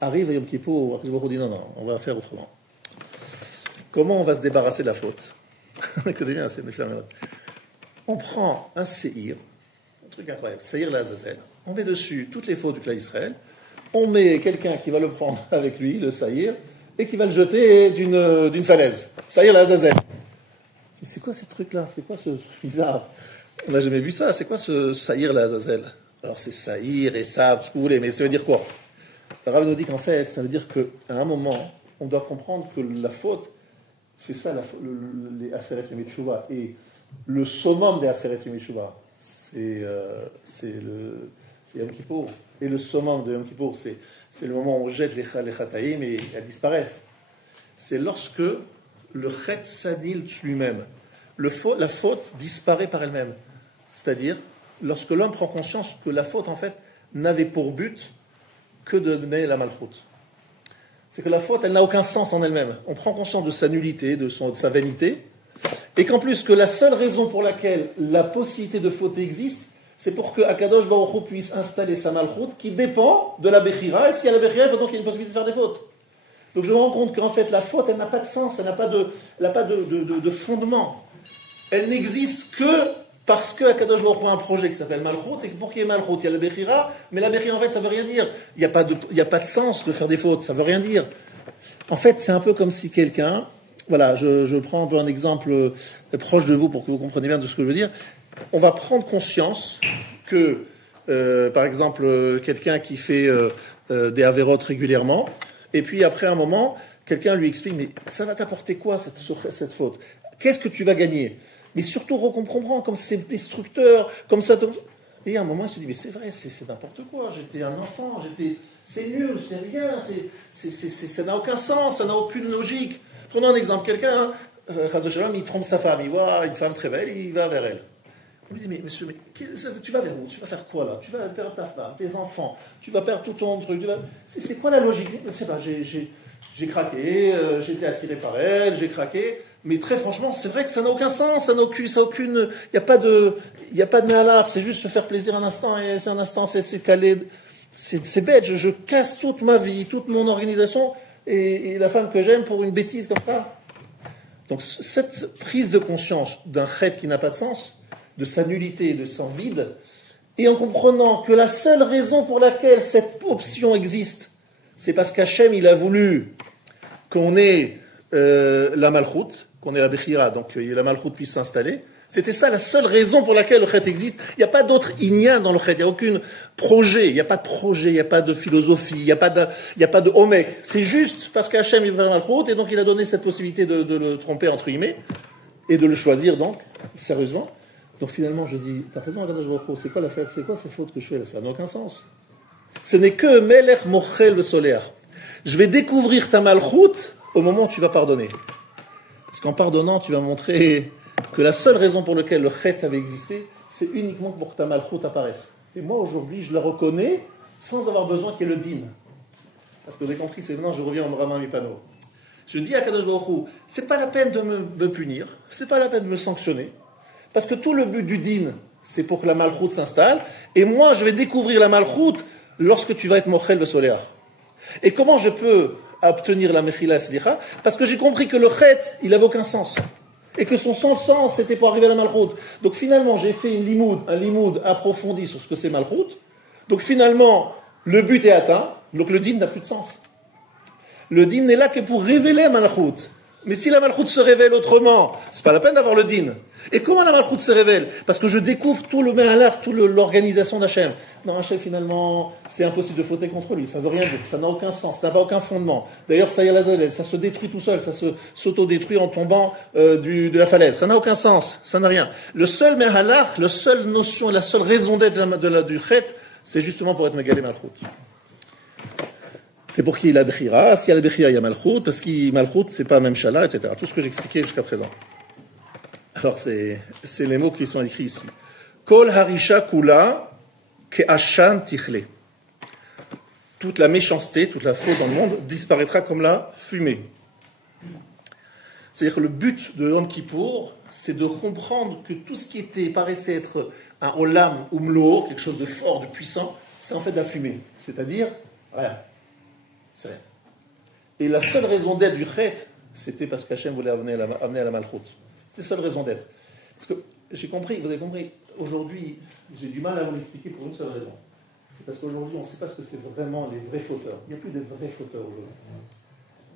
Arrive Yom Kippour, Akadosh Baruch Hu dit non, on va faire autrement. Comment on va se débarrasser de la faute? Écoutez bien, c'est une flamme. On prend un séhir, un truc incroyable, séhir l'Azazel, on met dessus toutes les fautes du clan Israël, on met quelqu'un qui va le prendre avec lui, le séhir, et qui va le jeter d'une falaise. Séhir l'Azazel. C'est quoi ce truc-là? C'est quoi ce truc bizarre? On n'a jamais vu ça. C'est quoi ce séhir l'Azazel? Alors c'est séhir et sab, ce que vous voulez, mais ça veut dire quoi? Le Rav nous dit qu'en fait, ça veut dire qu'à un moment, on doit comprendre que la faute, c'est ça, les Aseret Yom Teshuvah. Et le summum des Aseret Yom Teshuvah, c'est Yom Kippour. Et le summum de Yom Kippour, c'est le moment où on jette les chataïm et elles disparaissent. C'est lorsque le chet s'annule lui-même. La faute disparaît par elle-même. C'est-à-dire, lorsque l'homme prend conscience que la faute, en fait, n'avait pour but que de donner la malchoute. C'est que la faute, elle n'a aucun sens en elle-même. On prend conscience de sa nullité, de sa vanité, et qu'en plus, que la seule raison pour laquelle la possibilité de faute existe, c'est pour que Akadosh Baruch Hu puisse installer sa malchoute qui dépend de la Bechira, et s'il y a la Bechira, il faut donc qu'il y ait une possibilité de faire des fautes. Donc je me rends compte qu'en fait, la faute, elle n'a pas de sens, elle n'a pas de fondement. Elle n'existe que parce que Akadosh Baruch Hu a un projet qui s'appelle Malchut, et que pour qu'il y ait Malchut, il y a la Bechira, mais la Bechira, en fait, ça ne veut rien dire. Il n'y a pas de sens de faire des fautes, ça ne veut rien dire. En fait, c'est un peu comme si quelqu'un, voilà, je prends un peu un exemple proche de vous pour que vous compreniez bien de ce que je veux dire. On va prendre conscience que, par exemple, quelqu'un qui fait des avérotes régulièrement, et puis après un moment, quelqu'un lui explique, mais ça va t'apporter quoi cette faute? Qu'est-ce que tu vas gagner? Mais surtout, recomprends, comme c'est destructeur, comme ça. Et à un moment, il se dit, mais c'est vrai, c'est n'importe quoi. J'étais un enfant, c'est nul, c'est rien, ça n'a aucun sens, ça n'a aucune logique. Prenons un exemple, quelqu'un, il trompe sa femme, il voit une femme très belle, il va vers elle. On lui dit, mais monsieur, tu vas vers où? Tu vas faire quoi là? Tu vas perdre ta femme, tes enfants, tu vas perdre tout ton truc. C'est quoi la logique? Je ne sais pas, j'ai craqué, j'ai été attiré par elle, j'ai craqué. Mais très franchement, c'est vrai que ça n'a aucun sens, il n'y a pas de méhalar, c'est juste se faire plaisir un instant, et c'est un instant, c'est calé, c'est bête, je casse toute ma vie, toute mon organisation, et la femme que j'aime pour une bêtise comme ça. Donc cette prise de conscience d'un chet qui n'a pas de sens, de sa nullité, de son vide, et en comprenant que la seule raison pour laquelle cette option existe, c'est parce qu'Hachem, il a voulu qu'on ait la malchoute, qu'on ait la Bechira, donc que la malchoute puisse s'installer. C'était ça la seule raison pour laquelle le chet existe. Il n'y a pas d'autre inyan dans le chet, il n'y a aucun projet, il n'y a pas de projet, il n'y a pas de philosophie, il n'y a pas de omek. C'est juste parce qu'Hachem il veut la malchoute, et donc il a donné cette possibilité de le tromper entre guillemets, et de le choisir donc, sérieusement. Donc finalement je dis, t'as raison Akadosh Baruch Hu, c'est quoi la fête, c'est quoi ces fautes que je fais là? Ça n'a aucun sens. Ce n'est que Melech Mochel le solaire. Je vais découvrir ta malchoute au moment où tu vas pardonner. Parce qu'en pardonnant, tu vas montrer que la seule raison pour laquelle le chet avait existé, c'est uniquement pour que ta malchoute apparaisse. Et moi, aujourd'hui, je la reconnais sans avoir besoin qu'il y ait le din. Parce que vous avez compris, c'est maintenant, je reviens au Rama Mipano. Je dis à Kadosh Baruch Hu, c'est pas la peine de me punir, c'est pas la peine de me sanctionner, parce que tout le but du din, c'est pour que la malchoute s'installe, et moi, je vais découvrir la malchoute lorsque tu vas être mochel le solaire. Et comment je peux obtenir la mechila slicha? Parce que j'ai compris que le chet, il n'avait aucun sens. Et que son seul sens, c'était pour arriver à la malchoute. Donc finalement, j'ai fait un limoud approfondi sur ce que c'est malchoute. Donc finalement, le but est atteint. Donc le din n'a plus de sens. Le din n'est là que pour révéler malchoute. Mais si la Malchut se révèle autrement, c'est pas la peine d'avoir le din. Et comment la Malchut se révèle? Parce que je découvre tout le Mehalach, toute l'organisation d'Hachem. Non, Hachem, finalement, c'est impossible de fauter contre lui. Ça veut rien dire, ça n'a aucun sens, ça n'a pas aucun fondement. D'ailleurs, ça y est, ça se détruit tout seul, ça s'auto-détruit en tombant de la falaise. Ça n'a aucun sens, ça n'a rien. Le seul Mehalach, la seule notion, la seule raison d'être du Chet, c'est justement pour être Megalé Malchut. C'est pour qu'il y ait la Bechira. S'il y a la Bechira, il y a Malchut, parce que Malchut, c'est pas même Shala, etc. Tout ce que j'ai expliqué jusqu'à présent. Alors, c'est les mots qui sont écrits ici. Kol harisha kula ke'ashan tichle. Toute la méchanceté, toute la faute dans le monde disparaîtra comme la fumée. C'est-à-dire que le but de Yom Kippour, c'est de comprendre que tout ce qui paraissait être un olam umlo, quelque chose de fort, de puissant, c'est en fait de la fumée. C'est-à-dire, rien. C'est rien. Et la seule raison d'être du Chet, c'était parce qu'Hachem voulait amener à la Malchut. C'est la seule raison d'être. Parce que j'ai compris, vous avez compris, aujourd'hui, j'ai du mal à vous l'expliquer pour une seule raison. C'est parce qu'aujourd'hui, on ne sait pas ce que c'est vraiment les vrais fauteurs. Il n'y a plus de vrais fauteurs aujourd'hui.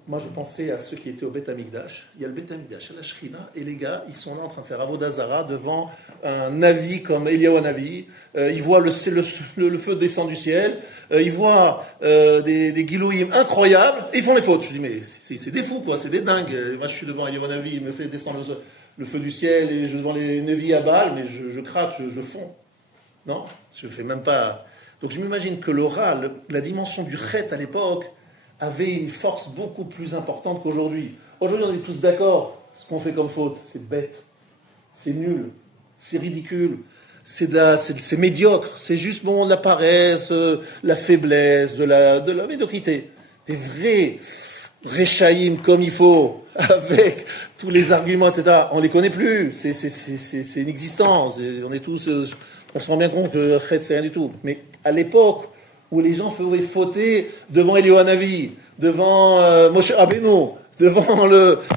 Moi, je pensais à ceux qui étaient au Beth Amikdash. Il y a le Beth Amikdash, à la Shrina, et les gars, ils sont là en train de faire Avodah Zara devant un Navi comme Eliyahu Navi. Ils voient le feu descendre du ciel. Ils voient des Gilouïm incroyables. Et ils font les fautes. Je dis, mais c'est des fous, quoi. C'est des dingues. Moi, je suis devant Eliyahu Navi. Il me fait descendre le feu du ciel. Et je suis devant les Nevi à Baal. Mais je craque, je fonds. Non, je ne fais même pas. Donc, je m'imagine que l'aura, la dimension du Chet à l'époque, avait une force beaucoup plus importante qu'aujourd'hui. Aujourd'hui, on est tous d'accord, ce qu'on fait comme faute, c'est bête, c'est nul, c'est ridicule, c'est médiocre, c'est juste bon, la paresse, la faiblesse, de la médiocrité. Des vrais réchaïm comme il faut, avec tous les arguments, etc. On ne les connaît plus, c'est inexistant, on est tous, on se rend bien compte que Chet, c'est rien du tout. Mais à l'époque, où les gens faisaient fauter devant Eliyahu Hanavi, devant Moshe Rabbeinu, devant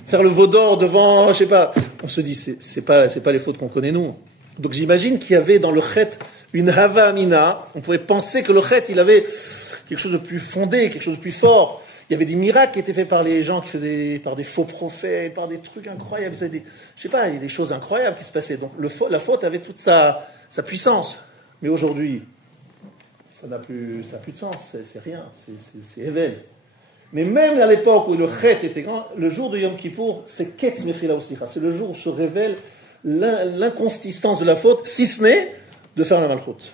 faire le veau d'or, devant, je sais pas. On se dit, c'est pas les fautes qu'on connaît nous. Donc j'imagine qu'il y avait dans le Chet une Hava Amina. On pourrait penser que le Chet, il avait quelque chose de plus fondé, quelque chose de plus fort. Il y avait des miracles qui étaient faits par les gens, par des faux prophètes, par des trucs incroyables. Je sais pas, il y a des choses incroyables qui se passaient. Donc la faute avait toute sa puissance. Mais aujourd'hui, ça n'a plus de sens, c'est rien, c'est ével. Mais même à l'époque où le Chet était grand, le jour de Yom Kippour, c'est Ketz Mechila Uslicha, c'est le jour où se révèle l'inconsistance de la faute, si ce n'est de faire la Malchut.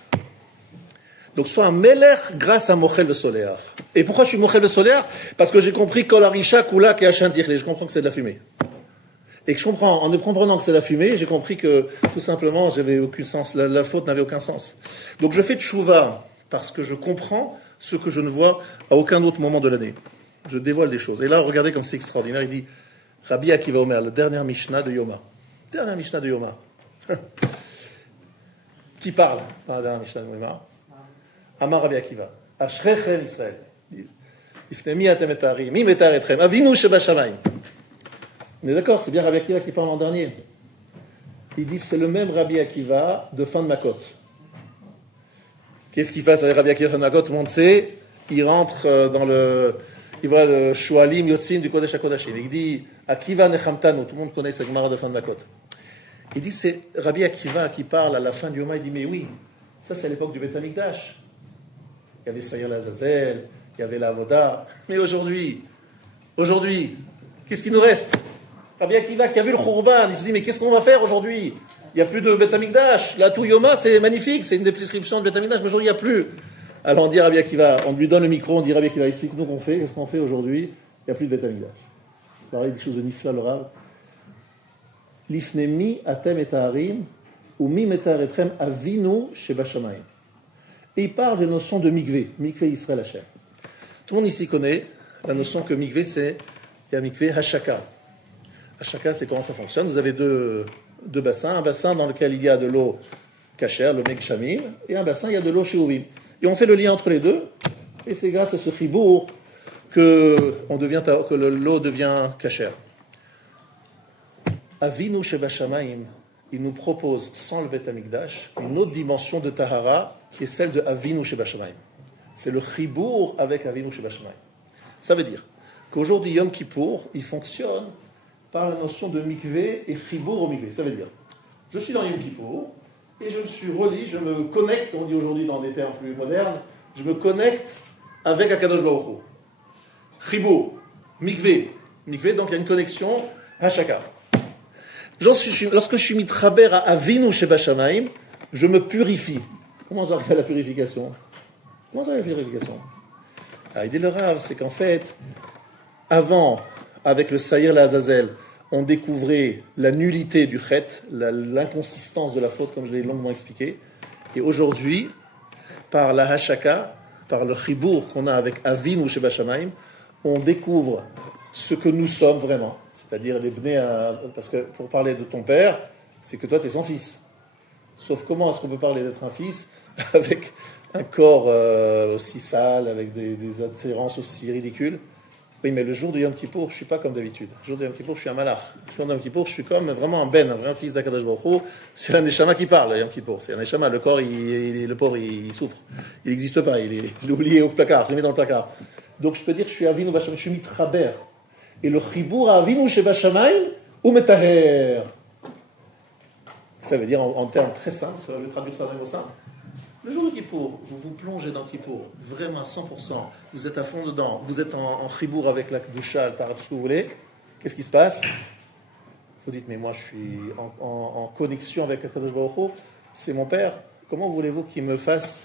Donc soit un Meler grâce à Mochel le Soléar. Et pourquoi je suis Mochel le Soléar? Parce que j'ai compris Kol Harisha Kula Ke'ashan Tichle, je comprends que c'est de la fumée. Et que je comprends, en comprenant que c'est la fumée, j'ai compris que tout simplement, j'avais aucun sens, la faute n'avait aucun sens. Donc je fais tchouva, parce que je comprends ce que je ne vois à aucun autre moment de l'année. Je dévoile des choses. Et là, regardez comme c'est extraordinaire. Il dit, Rabbi Akiva Omer, la dernière Mishnah de Yoma. Dernière Mishnah de Yoma. Qui parle dans la dernière Mishnah de Yoma? Amar Rabbi Akiva. Ashrechem Israël. Ifnemi atem et harim, mi metar etrem, avinu sheba shamayim. On est d'accord, c'est bien Rabbi Akiva qui parle en dernier. Il dit, c'est le même Rabbi Akiva de fin de Makot. Qu'est-ce qui passe avec Rabbi Akiva Fanakot? Tout le monde sait. Il rentre il voit le Shualim Yotzim du Kodesh HaKodashim. Il dit Akiva Nechamtanu. Tout le monde connaît cette Gemara de Fanakot. Il dit c'est Rabbi Akiva qui parle à la fin du Yoma. Il dit mais oui, ça c'est à l'époque du Beth Amikdash. Il y avait Sayar l'Azazel, il y avait la Avoda. Mais aujourd'hui, qu'est-ce qui nous reste? Rabbi Akiva qui a vu le Khurban, il se dit mais qu'est-ce qu'on va faire aujourd'hui? Il n'y a plus de Beth Amikdash. Là, tout Yoma, c'est magnifique, c'est une des prescriptions de Beth Amikdash, mais aujourd'hui, il n'y a plus. Alors, on dit à Rabbi Akiva, on lui donne le micro, on dit Rabbi Akiva, explique-nous qu'on fait, qu'est-ce qu'on fait aujourd'hui? Il n'y a plus de Beth Amikdash. Alors, il y a des choses de Nifla, le Rav. L'ifnemi atem et harim, ou mi metar etrem avinu sheba shamayim. Et il parle de la notion de mikvé Israël Hashem. Tout le monde ici connaît la notion que mikvé, c'est, il y a mikvé hashaka. Hashaka, c'est comment ça fonctionne. Vous avez deux bassins, un bassin dans lequel il y a de l'eau kasher, le mekshamim, et un bassin, il y a de l'eau sheuvim. Et on fait le lien entre les deux, et c'est grâce à ce chibour que l'eau devient kasher. Avinu sheba shamayim, il nous propose, sans le Beth Amikdash, une autre dimension de tahara, qui est celle de Avinu sheba shamayim. C'est le chibour avec Avinu sheba shamayim. Ça veut dire qu'aujourd'hui, Yom Kippour, il fonctionne par la notion de mikvé et chibour au mikvé. Ça veut dire, je suis dans Yom Kippour et je me suis relié, je me connecte, on dit aujourd'hui dans des termes plus modernes, je me connecte avec Akadosh Baruch Hu. Chibour, mikvé. Mikvé, donc il y a une connexion à chacun. Lorsque je suis mitraber à Avinu Sheba Shamayim, je me purifie. Comment ça fait la purification? Comment ça fait la purification? L'idée le Rav, c'est qu'en fait, avant, avec le Saïr la Azazel, on découvrait la nullité du chet, l'inconsistance de la faute, comme je l'ai longuement expliqué. Et aujourd'hui, par la hashaka, par le chibour qu'on a avec Avinu Sheba Shamayim, on découvre ce que nous sommes vraiment. C'est-à-dire les bnei, parce que pour parler de ton père, c'est que toi tu es son fils. Sauf comment est-ce qu'on peut parler d'être un fils avec un corps aussi sale, avec des attirances aussi ridicules? Oui, mais le jour de Yom Kippour, je ne suis pas comme d'habitude. Le jour de Yom Kippour, je suis un malach. Le jour de Yom Kippour, je suis comme vraiment un ben, un vrai fils d'Akadosh Baruch Hu. C'est un neshama qui parle, Yom Kippour. C'est un neshama. Le corps, le pauvre, il souffre. Il n'existe pas. Je l'ai oublié au placard. Je l'ai mis dans le placard. Donc je peux dire que je suis Avinu Bashamayim, je suis mitraber. Et le chibour à Avinu Sheba Shamayim ou metaher. Ça veut dire en termes très simples, je vais traduire ça dans les mots simples. Le jour de Kippour, vous vous plongez dans Kippour, vraiment à 100%, vous êtes à fond dedans, vous êtes en chibour avec la kedusha, le tarab, ce que vous voulez, qu'est-ce qui se passe? Vous dites, mais moi je suis en connexion avec Akadosh Baruch Hu, c'est mon père, comment voulez-vous qu'il me fasse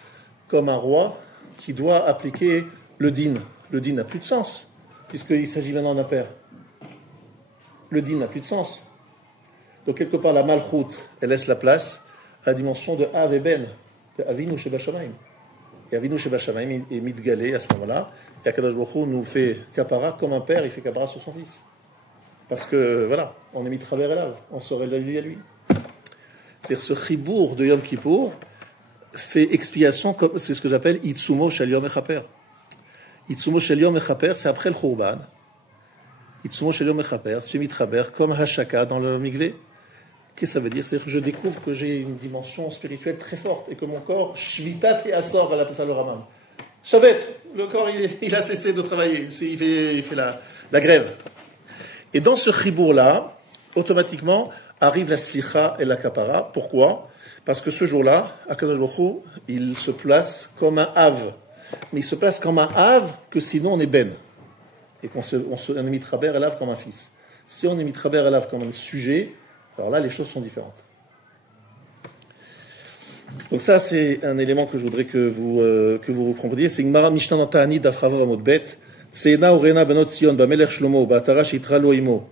comme un roi qui doit appliquer le din? Le din n'a plus de sens, puisqu'il s'agit maintenant d'un père. Le din n'a plus de sens. Donc quelque part, la malchoute, elle laisse la place à la dimension de Av et Ben, de Avinu Sheba Shamayim. Et Avinu Sheba Shamayim est mitgalé à ce moment-là. Et Akadosh Baruch Hu nous fait kapara comme un père, il fait kapara sur son fils. Parce que, voilà, on est mis travers et lave, on saurait la lui à lui. C'est-à-dire ce chibour de Yom Kippour fait expiation, c'est ce que j'appelle Itsumo Shel Yom Echaper. Itsumo Shel Yom Echaper, c'est après le Khurban. Itsumo Shel Yom Echaper, c'est mitraber comme Hashaka dans le Mikvé. Qu'est-ce que ça veut dire? C'est-à-dire que je découvre que j'ai une dimension spirituelle très forte et que mon corps, Shvitat et Asor, va l'appeler ça le Ramam. Sovet, le corps, il a cessé de travailler, il fait la grève. Et dans ce chibour-là, automatiquement, arrive la slicha et la kapara. Pourquoi? Parce que ce jour-là, Akadosh Baruch Hu, il se place comme un Av. Mais il se place comme un Av que sinon on est Ben. Et qu'on est mitraber et lave comme un fils. Si on est mitraber et lave comme un sujet, alors là, les choses sont différentes. Donc ça, c'est un élément que je voudrais que vous compreniez. C'est Gemara Mishnah Ta'anit d'Afravor Amud Bet. Tseina urena benot Tzion b'melech Shlomo b'atara sheitra lo imo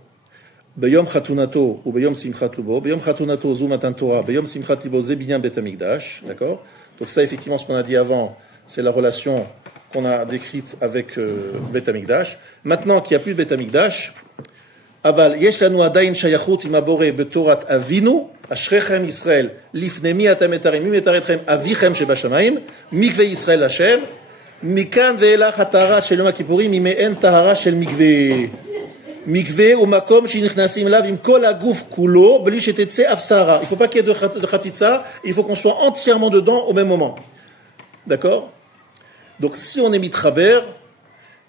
b'yom chatunato ou b'yom simchat libo b'yom chatunato zu matan Torah b'yom simchat libo ze binyan bet hamikdash. D'accord? Donc ça, effectivement, ce qu'on a dit avant, c'est la relation qu'on a décrite avec Bet Hamikdash. Maintenant qu'il n'y a plus de Bet Hamikdash, Aval, yesh lanu adayin shayachut im abore betorat avinu, ashrechem Israël, lifne mi atam etarim, mi metaretchem avichem sheba shamayim, mikve Israël Hashem, mikan ve'elach hatara shel Yom Kippurim, ime'en tahara shel mikve. Mikve ou makom shenichnasim lav im kol aguf kulo, beli shetetze afsara. Il ne faut pas qu'il y ait de chatitza, il faut qu'on soit entièrement dedans au même moment. D'accord? Donc, si on est mitraber,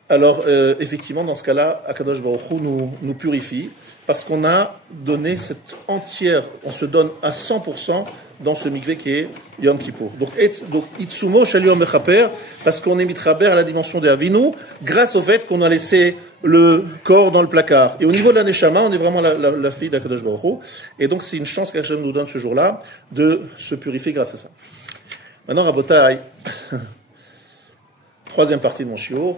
alors effectivement, dans ce cas-là, Akadosh Baruch Hu nous purifie, parce qu'on a donné cette entière, on se donne à 100% dans ce mikvé qui est Yom Kippour. Donc, Itsumo Shel Yom Echaper, parce qu'on est mitraber à la dimension de Avinu, grâce au fait qu'on a laissé le corps dans le placard. Et au niveau de la Neshama, on est vraiment la fille d'Akadosh Baruch Hu. Et donc, c'est une chance qu'Hachem nous donne ce jour-là de se purifier grâce à ça. Maintenant, Rabotai, troisième partie de mon shiur.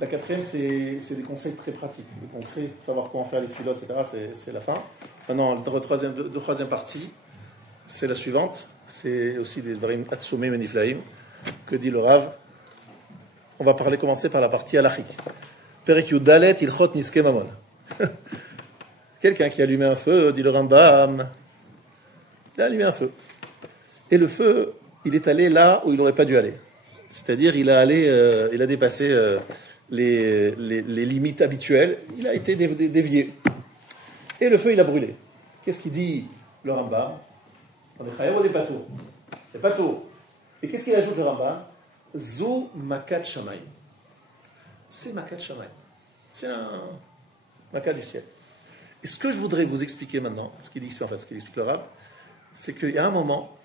La quatrième, c'est des conseils très pratiques. Des conseils, savoir comment faire les filotes, etc. C'est la fin. Maintenant, la troisième partie, c'est la suivante. C'est aussi des Dvarim Atsumei Meniflaim, que dit le Rav. On va commencer par la partie halachique. Perek Yudalet Ilchot Niske Mamon. Quelqu'un qui allumait un feu, dit le Rambam. Il a allumé un feu. Et le feu, il est allé là où il n'aurait pas dû aller. C'est-à-dire, il a dépassé les limites habituelles. Il a été dévié. Et le feu, il a brûlé. Qu'est-ce qu'il dit le Rambam? On est chayav ou des patos? Des patos. Et qu'est-ce qu'il ajoute le Rambam? Zo makat shamayim. C'est makat shamayim. C'est Maka du ciel. Et ce que je voudrais vous expliquer maintenant, ce qu'il explique le Rav, c'est qu'il y a un moment,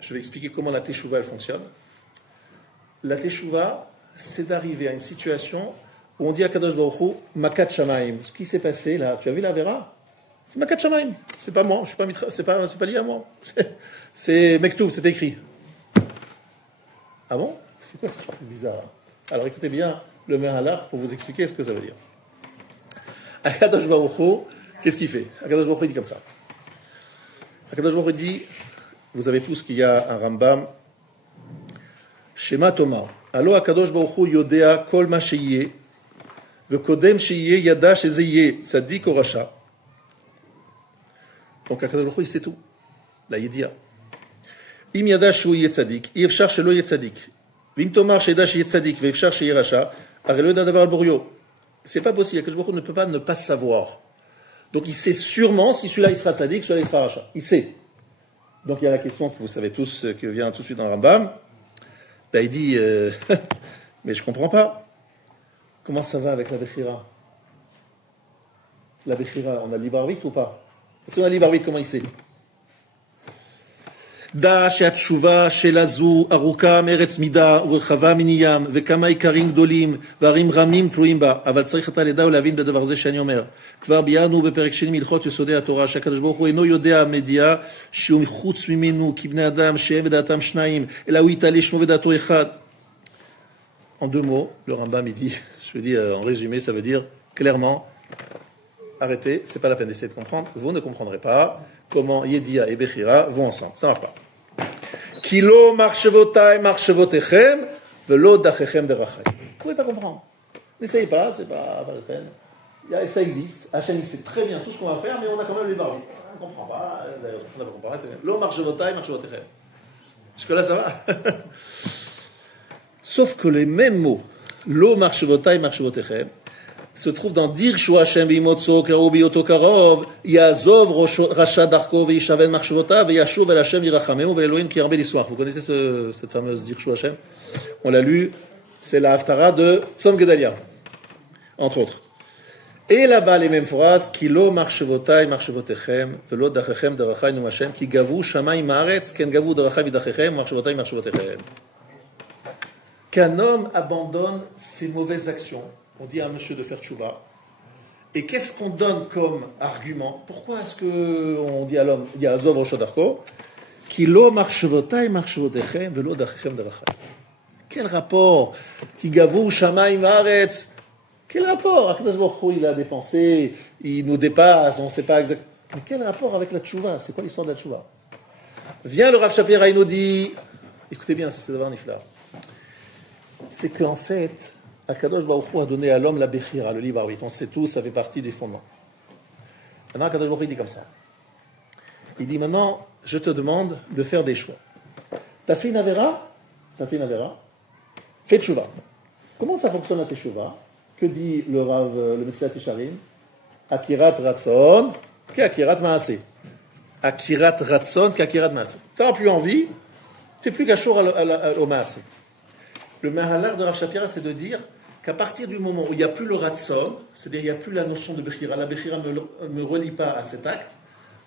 je vais expliquer comment la Teshuvah elle fonctionne. La Teshuvah, c'est d'arriver à une situation où on dit à Kadosh Baruch Hu, Makat Shamaim. Ce qui s'est passé là, tu as vu la Vera? C'est Makat Shamaim. C'est pas moi, je suis pas c'est pas lié à moi. C'est Mektoub, c'est écrit. Ah bon? C'est quoi ce truc bizarre? Alors écoutez bien le Mehalach pour vous expliquer ce que ça veut dire. Akadosh Baruch Hu, qu'est-ce qu'il fait? Akadosh Baruch Hu dit comme ça. Akadosh Baruch Hu dit, vous savez tous qu'il y a un Rambam, Shema Toma, Allo Akadosh Baruch Hu Yodea Kol Ma Sheyeh, Vekodem Sheyeh Yada Sheze Yeh Tzadik ou Rasha. Donc Akadosh Baruch Hu, il sait tout. La Yedia. Im Yada Shu Yeh Tzadik, Yefshar Shelo Yeh Tzadik. Vim Tomar Sheyda Sheyeh Tzadik, Vefshar Sheyeh Rasha, Arelo Yeda Davar Al Borio. C'est pas possible. Akadosh Baruch Hu ne peut pas ne pas savoir. Donc il sait sûrement si celui-là il sera tzaddik, celui-là il sera rachat. Il sait. Donc il y a la question que vous savez tous, qui vient tout de suite dans le Rambam. Là il dit, mais je comprends pas. Comment ça va avec la Bechira? La Bechira, on a le libre arbitre ou pas? Si on a le libre arbitre, comment il sait? דע שהתשובה שלה זו ארוכה מארץ מידה ורחבה מן ים וכמה עיקרים גדולים וערים רמים תלויים בה, אבל צריך אתה לדע ולהבין בדבר זה שאני אומר. כבר ביארנו בפרק שני מהלכות יסודי התורה שהקדוש ברוך הוא אינו יודע המדיעה שהוא מחוץ ממנו כבני אדם שהם ודעתם שניים, אלא הוא יתעלה שמו ודעתו אחד. En deux mots, le Rambam il dit, je veux dire en résumé, ça veut dire clairement, arrêtez, c'est pas la peine d'essayer de comprendre, vous ne comprendrez pas comment Yedia et Bechira vont ensemble. Ça ne marche pas. Kilo marchevotai marchevotechem velo dachechem derachai. Vous ne pouvez pas comprendre. N'essayez pas, c'est pas la peine. Ça existe. Hachem sait très bien tout ce qu'on va faire, mais on a quand même les barreaux. On ne comprend pas. On n'a pas compris. C'est bien. Lo marchevotai marchevotechem. Jusque-là, ça va. Sauf que les mêmes mots, lo marchevotai marchevotechem, se trouve dans Dir Shu Hashem Bimotso Karov Bioto Karov Yazov Rasha Darko Veishaven Marshvota Veyashuv El Hashem Yirachameu Ve'Elohim Ki Yarbe l'histoire. Vous connaissez cette fameuse Dir Shu Hashem? On l'a lu, c'est la Haftara de Tzom Gedalia, entre autres. Et là-bas les mêmes phrases, Kilo Marshvotai Marshvotechem Velo Dachechem Derachai Num Hashem Ki Gavu Shamayim Haaretz Ken Gavu Derachai Vidachechem Marshvotai Marshvotechem. Qu'un homme abandonne ses mauvaises actions. On dit à un monsieur de faire tchouva. Et qu'est-ce qu'on donne comme argument? Pourquoi est-ce qu'on dit à l'homme, il y a Azov Rosh Darko, Ki lo marchevotai marchevotechem velo dachechem derachai. Quel rapport? Ki gavu shamayim haaretz. Quel rapport? Akadosh Baruch Hu, il a dépensé, il nous dépasse, on ne sait pas exactement. Mais quel rapport avec la tchouva? C'est quoi l'histoire de la tchouva? Vient le Rav Shapira, il nous dit, écoutez bien, c'est d'abord nifla. C'est qu'en fait, Akadosh Baruch Hu a donné à l'homme la Bechira, le libre arbitre. On sait tous, ça fait partie des fondements. Maintenant, Akadosh Baruch Hu dit comme ça. Il dit maintenant, je te demande de faire des choix. T'as fait une avera? Fais tchouva. Comment ça fonctionne la tchouva? Que dit le Rav, le Messilat Tisharim? Akirat Ratzon, qu'Akirat Maaseh. Akirat Ratzon, qu'Akirat Maaseh. T'as plus envie, t'es plus qu'achour au Maaseh. Le Mahalar de Rav Shapira, c'est de dire qu'à partir du moment où il n'y a plus le Ratzon, c'est-à-dire il n'y a plus la notion de Bechira, la Bechira ne me relie pas à cet acte,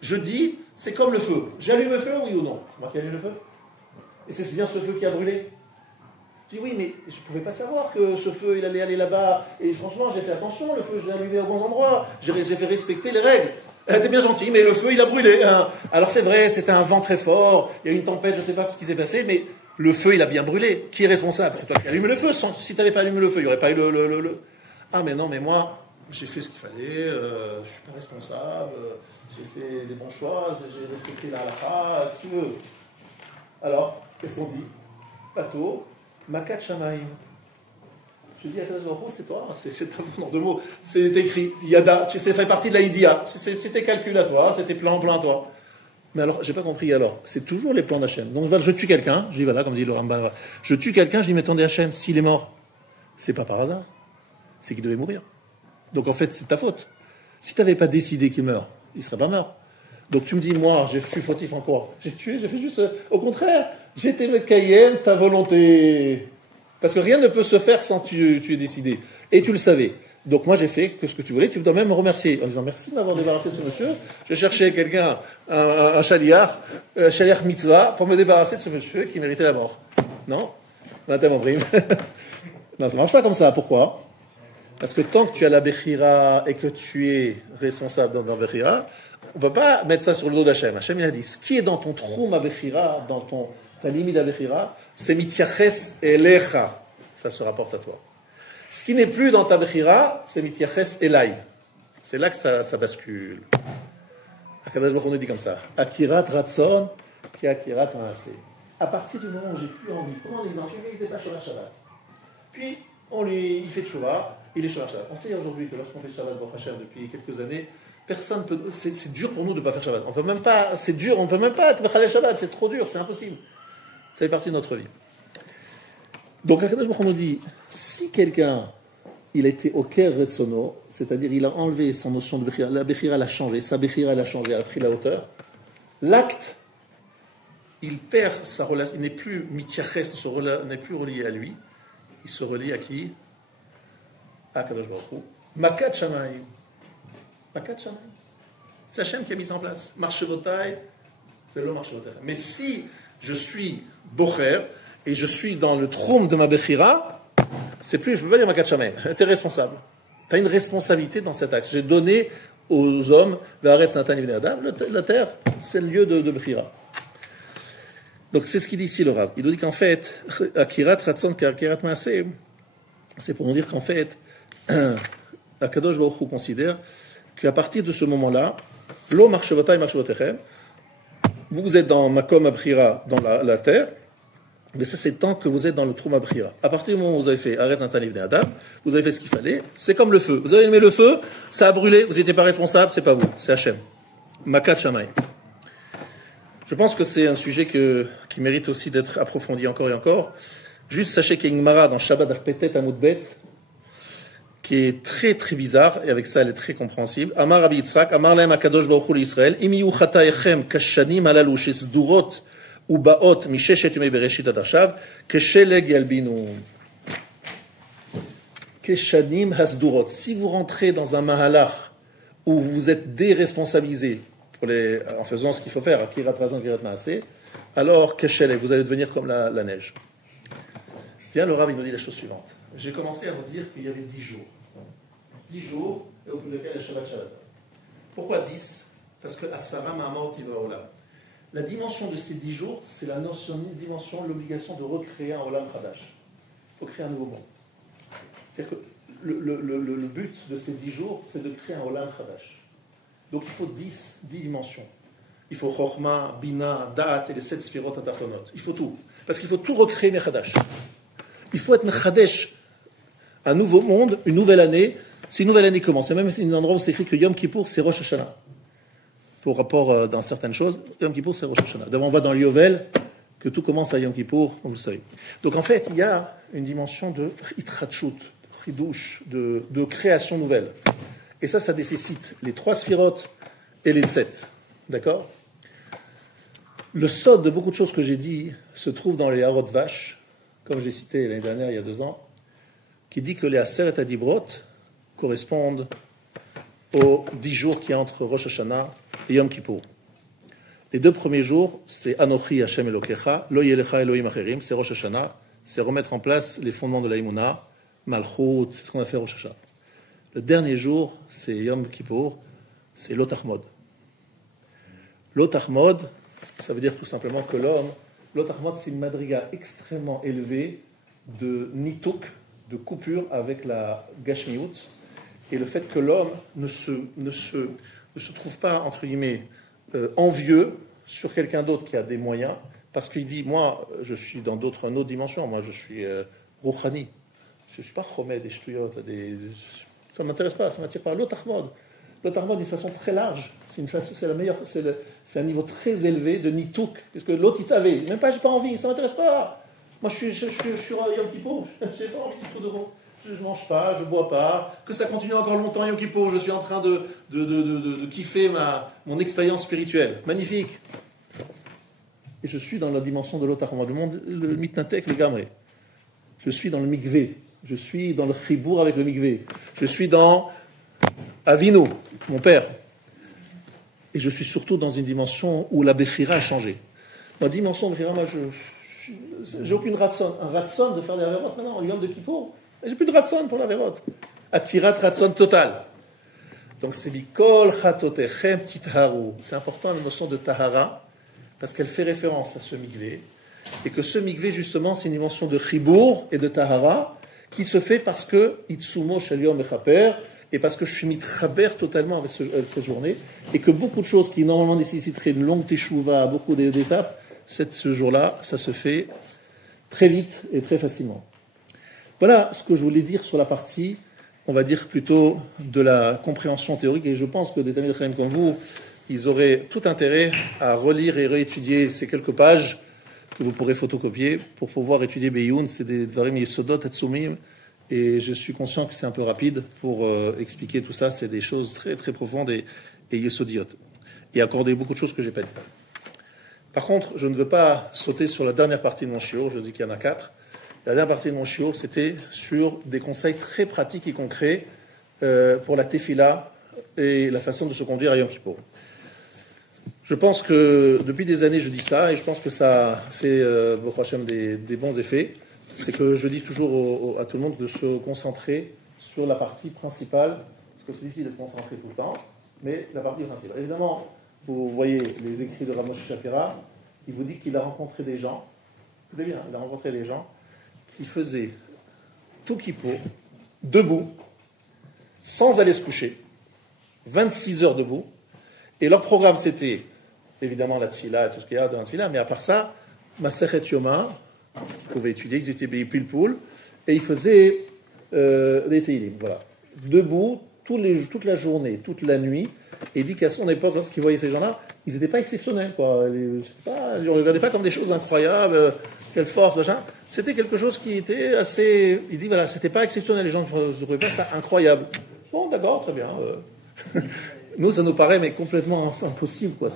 je dis, c'est comme le feu. J'allume le feu, oui ou non? C'est moi qui allume le feu? Et c'est bien ce feu qui a brûlé? Je dis oui, mais je ne pouvais pas savoir que ce feu, il allait aller là-bas. Et franchement, j'ai fait attention, le feu, je l'ai allumé au bon endroit. J'ai fait respecter les règles. T'es bien gentil, mais le feu, il a brûlé. Hein. Alors c'est vrai, c'était un vent très fort, il y a eu une tempête, je ne sais pas ce qui s'est passé, mais le feu, il a bien brûlé. Qui est responsable? C'est toi qui allumes le feu. Si tu n'avais pas allumé le feu, il n'y aurait pas eu le... Ah, mais non, mais moi, j'ai fait ce qu'il fallait, je ne suis pas responsable, j'ai fait des bons choix, j'ai respecté la halakha, tu veux. Alors, qu'est-ce qu'on dit? Pato, makat shamaim. Je dis à Akadosh Baruch Hu, c'est toi, c'est en deux mots, c'est écrit, yada, tu sais, ça fait partie de la idia, c'était calcul à toi, c'était plan à toi. Mais alors, j'ai pas compris alors, c'est toujours les plans d'Hachem. Donc je tue quelqu'un, je dis voilà, comme dit le Rambam, je tue quelqu'un, je dis mais attendez Hachem, s'il est mort, c'est pas par hasard, c'est qu'il devait mourir. Donc en fait, c'est ta faute. Si tu n'avais pas décidé qu'il meurt, il ne serait pas mort. Donc tu me dis, moi, je suis fautif encore. J'ai tué, j'ai fait juste... Au contraire, j'étais le Kayem, ta volonté. Parce que rien ne peut se faire sans que tu aies décidé. Et tu le savais. Donc moi j'ai fait que ce que tu voulais, tu dois même me remercier en disant merci de m'avoir débarrassé de ce monsieur. Je cherchais quelqu'un, un shaliach mitzvah, pour me débarrasser de ce monsieur qui méritait la mort. Non? Madame Obrim. Non, ça ne marche pas comme ça. Pourquoi? Parce que tant que tu as la Bechira et que tu es responsable dans la Bechira, on ne peut pas mettre ça sur le dos d'Hachem. Hachem il a dit, ce qui est dans ton troum à Bechira, dans ta limite à Bechira, c'est mityaches elecha. Ça se rapporte à toi. Ce qui n'est plus dans ta Bechira, c'est mityaches elai. C'est là que ça bascule. Akadosh Baruch Hu nous dit comme ça. Akirat ratson, ki akirat maaseh. À partir du moment où j'ai plus envie, prenons l'exemple, il n'était pas sur la Shabbat. Puis, il fait tchouva, il est sur la Shabbat. On sait aujourd'hui que lorsqu'on fait Shabbat Baruch Hashem depuis quelques années, personne peut. C'est dur pour nous de ne pas faire Shabbat. On peut même pas. C'est dur. On ne peut même pas être Mechalel Shabbat. C'est trop dur. C'est impossible. Ça fait partie de notre vie. Donc, Akadosh Baruch Hu nous dit, si quelqu'un il a été au Ker Retsono, c'est-à-dire il a enlevé son notion de Bechira, la Bechira l'a changé, sa Bechira l'a changé, elle a pris la hauteur, l'acte, il perd sa relation, il n'est plus mityaches, n'est plus relié à lui, il se relie à qui? À Akadosh Baruch Hu. Makat Shamayim. Makat Shamayim. C'est Hachem qui a mis en place. Marchevotai, c'est le Marchevotai. Mais si je suis Bocher et je suis dans le troum de ma Bechira, c'est plus, je ne peux pas dire Makat Shamayim. Tu es responsable. Tu as une responsabilité dans cet acte. J'ai donné aux hommes, V'aretz Natan Livnei Adam, la terre, c'est le lieu de Bechira. Donc c'est ce qu'il dit ici le Rav. Il nous dit qu'en fait, Akirat Ratson Akirat Maaseh, c'est pour nous dire qu'en fait, Akadosh Baruch Hu considère qu'à partir de ce moment-là, Lo Marchevotai Marchevotechem, vous êtes dans Makom Abchira, dans la terre, mais ça c'est tant que vous êtes dans le Troum Abchira. À partir du moment où vous avez fait Aretz Natan Livnei Adam, vous avez fait ce qu'il fallait, c'est comme le feu. Vous avez allumé le feu, ça a brûlé, vous n'étiez pas responsable, c'est pas vous, c'est Hachem. Makat Shamayim. Je pense que c'est un sujet qui mérite aussi d'être approfondi encore et encore. Juste sachez qu'il y a une Gemara dans Shabbat Daf Petet Amud Bet qui est très très bizarre, et avec ça elle est très compréhensible. Amar Rabbi Yitzhak, Amar Lahem HaKadosh Baruch Hu l'Yisraël, Im yihu chataechem kashanim halalu shesdurot ubaot misheshet yomei bereshit ad achav, kesheleg yalbinu. Keshanim hasdurot. Si vous rentrez dans un mahalach où vous êtes déresponsabilisé en faisant ce qu'il faut faire, Akirat Razon, Akirat Maaseh, alors kesheleg, vous allez devenir comme la neige. Bien, le Rav il nous dit la chose suivante. J'ai commencé à vous dire qu'il y avait 10 jours. 10 jours, et au bout de lesquels le Shabbat Shabbat. Pourquoi 10? Parce que Asara Ma'amot Tiva Olam. La dimension de ces 10 jours, c'est la dimension, l'obligation de recréer un Olam Chadash. Il faut créer un nouveau monde. C'est-à-dire que le but de ces 10 jours, c'est de créer un Olam Chadash. Donc il faut 10 dimensions. Il faut Chochma, Bina, Da'at et les 7 Sphirot Atachonot. Il faut tout. Parce qu'il faut tout recréer Mechadash. Il faut être Mechadesh. Un nouveau monde, une nouvelle année. Si une nouvelle année commence, et même si un endroit où c'est écrit que Yom Kippour, c'est Rosh Hashanah. Pour rapport dans certaines choses, Yom Kippour, c'est Rosh Hashanah. D'abord, on voit dans l'Yovel que tout commence à Yom Kippour, vous le savez. Donc en fait, il y a une dimension de Itratchut, de Chidouche, de création nouvelle. Et ça nécessite les 3 sphirotes et les 7. D'accord? Le sod de beaucoup de choses que j'ai dit se trouve dans les Harot Vache, comme j'ai cité l'année dernière, il y a 2 ans, qui dit que les Aseret Adibrot correspondent aux 10 jours qui y a entre Rosh Hashanah et Yom Kippour. Les 2 premiers jours, c'est Anochi Hashem Elokecha, Lo Yelecha Elohim Acherim, c'est Rosh Hashanah, c'est remettre en place les fondements de l'Aïmouna, Malchut, c'est ce qu'on a fait Rosh Hashanah. Le dernier jour, c'est Yom Kippour, c'est Lotachmod. Lotachmod, ça veut dire tout simplement que Lotachmod, c'est une madriga extrêmement élevée de nituk, de coupure avec la gashmiut, et le fait que l'homme ne se trouve pas, entre guillemets, envieux sur quelqu'un d'autre qui a des moyens, parce qu'il dit, moi, je suis dans une autre dimension, moi, je suis rouchani, je ne suis pas chomed, des shtuyot, ça ne m'intéresse pas, ça ne m'attire pas. L'Otachmod, d'une façon très large, c'est la meilleure, c'est un niveau très élevé de nituk, puisque l'autre il t'avait, même pas, j'ai pas envie, ça ne m'intéresse pas. Moi je suis sur Yom Kippour, je n'ai pas envie du tout de vous. Je ne mange pas, je ne bois pas, que ça continue encore longtemps Yom Kippour, je suis en train de kiffer mon expérience spirituelle. Magnifique. Et je suis dans la dimension de l'Otachmod, le monde, le mitnatek, le gamré. Je suis dans le mikvé. Je suis dans le chibour avec le mikvé. Je suis dans Avinu, mon père. Et je suis surtout dans une dimension où la Bechira a changé. Dans la dimension de Bechira, moi, j'ai aucune ratson. Un ratson de faire des avérotes maintenant, en Yom de Kippour. J'ai plus de ratson pour l'avérote. Atirat ratson total. Donc c'est Mikol Chatotechem Titharu. C'est important la notion de Tahara, parce qu'elle fait référence à ce mikvé. Et que ce mikvé, justement, c'est une dimension de Chibour et de Tahara qui se fait parce que Itsumo Shaliom Echaper, et parce que je suis mitchaber totalement avec cette journée, et que beaucoup de choses qui normalement nécessiteraient une longue teshuva, beaucoup d'étapes, ce jour-là, ça se fait très vite et très facilement. Voilà ce que je voulais dire sur la partie, on va dire plutôt de la compréhension théorique, et je pense que des Talmidei Chachamim comme vous, ils auraient tout intérêt à relire et réétudier ces quelques pages que vous pourrez photocopier pour pouvoir étudier Beyoun. C'est des Dvarim Yesodot Hatsumim, et je suis conscient que c'est un peu rapide pour expliquer tout ça. C'est des choses très très profondes et Yesodiot. Et accorder beaucoup de choses que je n'ai pas dites. Par contre, je ne veux pas sauter sur la dernière partie de mon shiur. Je dis qu'il y en a 4. La dernière partie de mon shiur, c'était sur des conseils très pratiques et concrets pour la tefila et la façon de se conduire à Yom Kippour. Je pense que depuis des années, je dis ça, et je pense que ça fait Baruch Hashem des bons effets. C'est que je dis toujours à tout le monde de se concentrer sur la partie principale, parce que c'est difficile d'être concentré tout le temps, mais la partie principale. Évidemment, vous voyez les écrits de Ramosh Shapira, il vous dit qu'il a rencontré des gens, écoutez bien, il a rencontré des gens qui faisaient tout Kippour, debout, sans aller se coucher, 26 heures debout, et leur programme c'était, évidemment, la tfila, tout ce qu'il y a dans la tfila, mais à part ça, Masechet Yoma, ce qu'ils pouvaient étudier, ils étaient pile-poule, et ils faisaient des Teilim, voilà. Debout, toute la journée, toute la nuit, et il dit qu'à son époque, lorsqu'ils voyaient ces gens-là, ils n'étaient pas exceptionnels, quoi. Ils ne regardaient pas comme des choses incroyables, quelle force, machin. C'était quelque chose qui était assez... Il dit, voilà, c'était pas exceptionnel, les gens ne trouvaient pas ça incroyable. Bon, d'accord, très bien. Nous, ça nous paraît mais complètement impossible, quoi.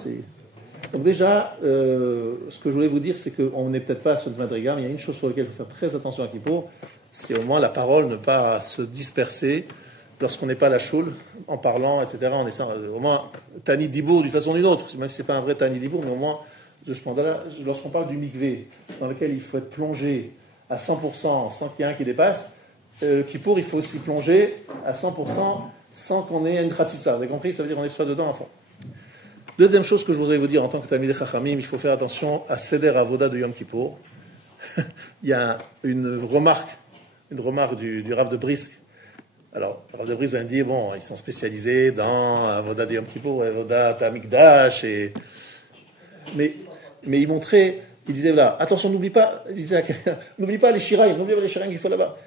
Donc déjà, ce que je voulais vous dire, c'est qu'on n'est peut-être pas sur le madriga, mais il y a une chose sur laquelle il faut faire très attention à Kippour, c'est au moins la parole, ne pas se disperser lorsqu'on n'est pas à la choule, en parlant, etc. En essayant, au moins, Tani Dibour d'une façon ou d'une autre, même si ce n'est pas un vrai Tani Dibour, mais au moins, lorsqu'on parle du mikvé, dans lequel il faut être plongé à 100% sans qu'il y ait un qui dépasse, Kippour, il faut aussi plonger à 100% sans qu'on ait une khatitsa. Vous avez compris? Ça veut dire qu'on est soit dedans à fond. Deuxième chose que je voudrais vous dire en tant que Talmidei Chachamim, il faut faire attention à Seder Avoda de Yom Kippour. Il y a une remarque du Rav de Brisk. Alors, le Rav de Brisk a dit, bon, ils sont spécialisés dans Avoda de Yom Kippour, Avoda Tamikdash, mais il montrait, il disait, voilà, attention, n'oublie pas les shiraim, qu'il faut là-bas.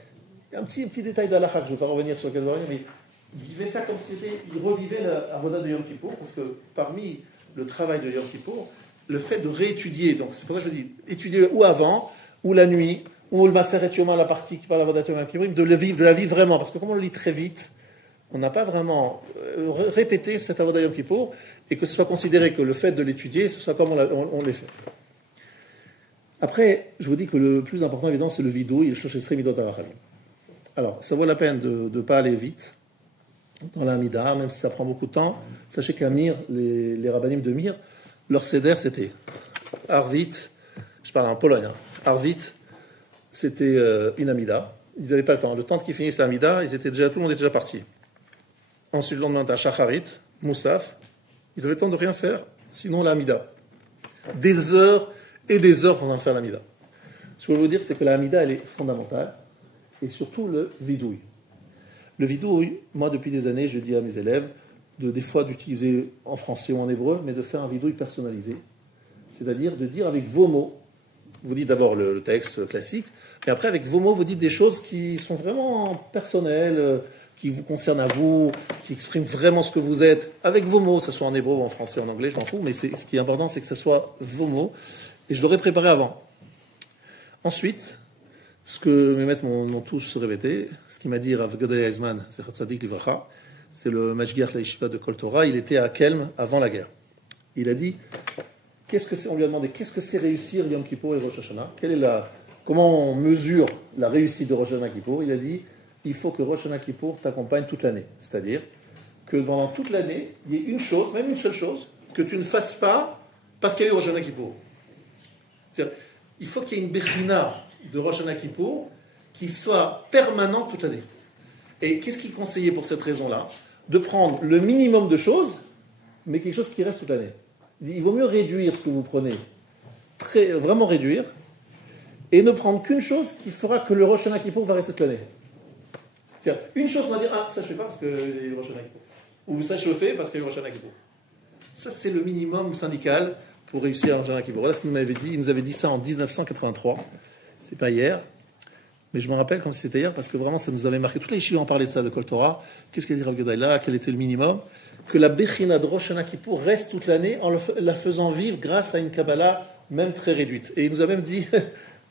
Il y a un petit détail de l'halakha, je ne vais pas revenir sur lequel je vais revenir, mais il vivait ça comme si il revivait l'Avoda de Yom Kippour, parce que parmi le travail de Yom Kippour, le fait de réétudier, donc c'est pour ça que je dis, étudier ou avant, ou la nuit, ou le Maseret Yoma, la partie qui parle d'Avoda de Yom Kippour, de la vivre vraiment, parce que comme on le lit très vite, on n'a pas vraiment répété cette Avoda Yom Kippour, et que ce soit considéré que le fait de l'étudier, ce soit comme on l'a fait. Après, je vous dis que le plus important, évidemment, c'est le vidou, et le Shoshesri Midot HaRachamim. Alors, ça vaut la peine de ne pas aller vite dans la Amida, même si ça prend beaucoup de temps. Sachez qu'à Mir, les rabbinim de Mir, leur seder, c'était Arvit, je parle en Pologne, Arvit, c'était une Amida. Ils n'avaient pas le temps. Le temps qu'ils finissent l'Amida, tout le monde était déjà parti. Ensuite, le lendemain, un Shacharit, Moussaf. Ils avaient le temps de rien faire, sinon l'Amida. Des heures et des heures pendant de faire l'Amida. Ce que je veux vous dire, c'est que l'Amida, elle est fondamentale, et surtout le vidouille. Le vidouille, moi, depuis des années, je dis à mes élèves, des fois d'utiliser en français ou en hébreu, mais de faire un vidouille personnalisé. C'est-à-dire de dire avec vos mots, vous dites d'abord le texte classique, et après, avec vos mots, vous dites des choses qui sont vraiment personnelles, qui vous concernent à vous, qui expriment vraiment ce que vous êtes, avec vos mots, que ce soit en hébreu ou en français, en anglais, je m'en fous, mais ce qui est important, c'est que ce soit vos mots, et je l'aurais préparé avant. Ensuite, ce que mes maîtres m'ont tous répété, ce qu'il m'a dit Rav Gedolei Eizman, c'est le Majgiach la Yeshiva de Kol Torah, il était à Kelm avant la guerre. Il a dit, on lui a demandé, qu'est-ce que c'est réussir Yom Kippour et Rosh Hashanah? Quelle est comment on mesure la réussite de Rosh Hashanah Kippour? Il a dit, il faut que Rosh Hashanah Kippour t'accompagne toute l'année. C'est-à-dire que pendant toute l'année, il y ait une chose, même une seule chose, que tu ne fasses pas parce qu'il y a eu Rosh Hashanah Kippour. C'est-à-dire, il faut qu'il y ait une bechina de Rosh Hashanah Kippour qui soit permanente toute l'année. Et qu'est-ce qu'il conseillait pour cette raison-là? De prendre le minimum de choses, mais quelque chose qui reste toute l'année. Il vaut mieux réduire ce que vous prenez, vraiment réduire, et ne prendre qu'une chose qui fera que le Rosh Hashanah Kippour va rester toute l'année. C'est-à-dire, une chose qu'on va dire, ça je ne fais pas parce qu'il y a eu Rosh Hashanah Kippour. Ou ça je fais parce qu'il y a eu Rosh Hashanah Kippour. Ça c'est le minimum syndical pour réussir à Rosh Hashanah Kippour. Voilà ce qu'il nous avait dit. Il nous avait dit ça en 1983. C'est pas hier. Mais je me rappelle comme si c'était hier, parce que vraiment, ça nous avait marqué. Toutes les yeshivot ont parlé de ça, de Kol Torah. Qu'est-ce qu'a dit Rav Gedaïla? Quel était le minimum? Que la Bechina de Rosh Hashanah Kippour reste toute l'année en la faisant vivre grâce à une Kabbalah même très réduite. Et il nous a même dit,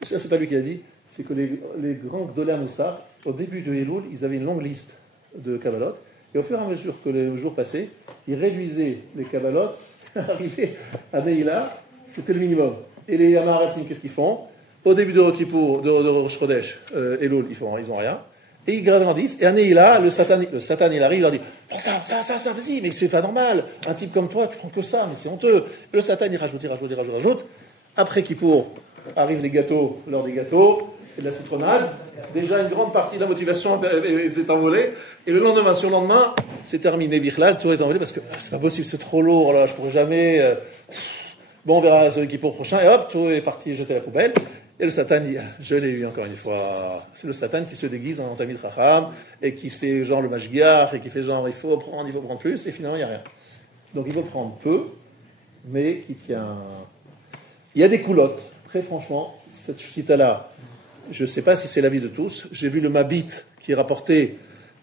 c'est pas lui qui a dit, c'est que les grands Gdolei Moussar, au début de Elul, ils avaient une longue liste de Kabbalot. Et au fur et à mesure que les jours passaient, ils réduisaient les Kabbalot. Arrivé à Neila, c'était le minimum. Et les Yamaratzim, qu'est-ce qu'ils font? Au début de Kippour, de Rosh Chodesh, Elul, ils n'ont rien. Et ils grandissent. Et à Neila, le Satan, il arrive, il leur dit, prends ça, vas-y, mais c'est pas normal. Un type comme toi, tu prends que ça, mais c'est honteux. Et le Satan, il rajoute. Après Kippour, arrivent les gâteaux, l'heure des gâteaux, et de la citronnade. Déjà, une grande partie de la motivation s'est envolée. Et le lendemain, sur le lendemain, c'est terminé, Bichlal, tout est envolé parce que c'est pas possible, c'est trop lourd, là, je pourrais jamais. Bon, on verra ce Kippour prochain, et hop, tout est parti jeter à la poubelle. Et le Satan, je l'ai vu encore une fois, c'est le Satan qui se déguise en Tamid Chacham, et qui fait genre le Mashgiach, et qui fait genre il faut prendre plus, et finalement il n'y a rien. Donc il faut prendre peu, mais qui tient. Il y a des coulottes, très franchement, cette chita-là, je ne sais pas si c'est l'avis de tous. J'ai vu le Mabit qui est rapporté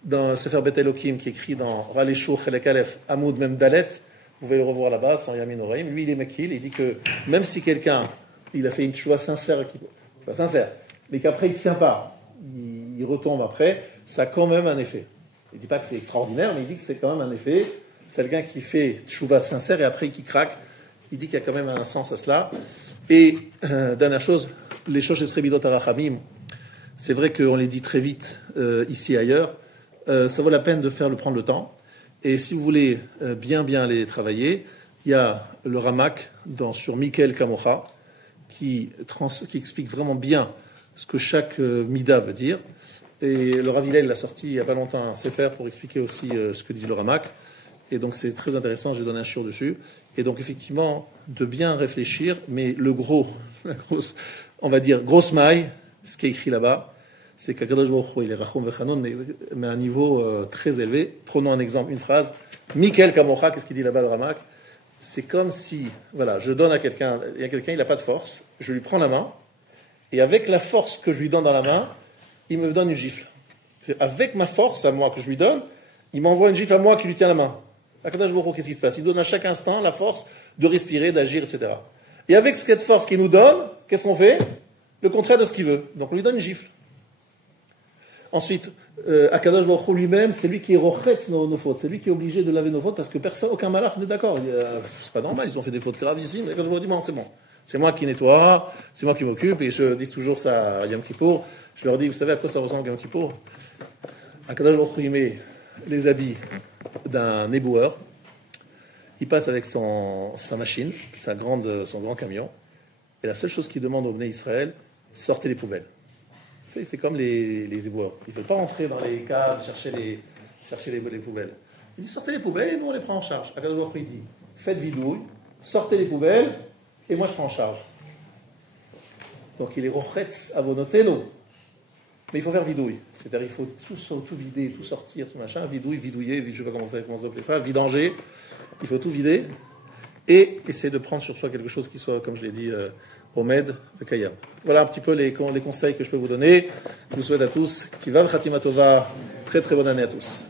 dans le Sefer Bet Elokim, qui est écrit dans Ralesho Chelek Aleph Amoud Mem Dalet. Vous pouvez le revoir là-bas, sans Yamin Oraim. Lui, il est Mekil, il dit que même si quelqu'un, il a fait une choix sincère, mais qu'après il ne tient pas, il retombe après, ça a quand même un effet. Il ne dit pas que c'est extraordinaire, mais il dit que c'est quand même un effet. C'est quelqu'un qui fait tchouva sincère et après qui craque. Il dit qu'il y a quand même un sens à cela. Et dernière chose, les choses chez Srebidot Arachamim, c'est vrai qu'on les dit très vite ici et ailleurs. Ça vaut la peine de prendre le temps. Et si vous voulez bien les travailler, il y a le Ramak sur Mikel Kamocha qui explique vraiment bien ce que chaque mida veut dire. Et le Rav Hillel l'a sorti il n'y a pas longtemps un sefer pour expliquer aussi ce que dit le Ramak. Et donc c'est très intéressant, j'ai donné un shiur dessus. Et donc effectivement, de bien réfléchir, mais on va dire, grosse maille, ce qui est écrit là-bas, c'est qu'Akadosh Baruch Hu, il est Rachum Vechanoun, mais à un niveau très élevé. Prenons un exemple, une phrase. Mikel Kamocha, qu'est-ce qu'il dit là-bas le Ramak? C'est comme si, voilà, je donne à quelqu'un, il y a quelqu'un, il n'a pas de force, je lui prends la main, et avec la force que je lui donne dans la main, il me donne une gifle. C'est avec ma force à moi que je lui donne, il m'envoie une gifle à moi qui lui tient la main. Akadosh Baruch Hu, qu'est-ce qui se passe? Il donne à chaque instant la force de respirer, d'agir, etc. Et avec cette force qu'il nous donne, qu'est-ce qu'on fait? Le contraire de ce qu'il veut. Donc on lui donne une gifle. Ensuite, Akadosh Baruch Hu lui-même, c'est lui qui est rochetz nos fautes, c'est lui qui est obligé de laver nos fautes parce que personne, aucun malach n'est d'accord. C'est pas normal, ils ont fait des fautes graves ici, mais Akadosh Baruch Hu dit bon, c'est bon. C'est moi qui nettoie, c'est moi qui m'occupe, et je dis toujours ça à Yom Kippour. Je leur dis, vous savez à quoi ça ressemble Yom Kippour? Akadosh Baruch Hu, il met les habits d'un éboueur, il passe avec sa machine, son grand camion, et la seule chose qu'il demande au Bnei Israël, sortez les poubelles. Vous savez, c'est comme les éboueurs. Il ne faut pas rentrer dans les caves, chercher les poubelles. Il dit, sortez les poubelles et nous on les prend en charge. Akadosh Baruch Hu dit, faites vidouille, sortez les poubelles et moi je prends en charge. Donc il est rochetz avonoteno. Mais il faut faire vidouille. C'est-à-dire il faut tout vider, tout sortir, tout machin. Vidouille, vidouiller, je ne sais pas comment on appelle ça, vidanger. Il faut tout vider et essayer de prendre sur soi quelque chose qui soit, comme je l'ai dit, Omed de Kayam. Voilà un petit peu les conseils que je peux vous donner. Je vous souhaite à tous, Ktiva Khatima Tova, très très bonne année à tous.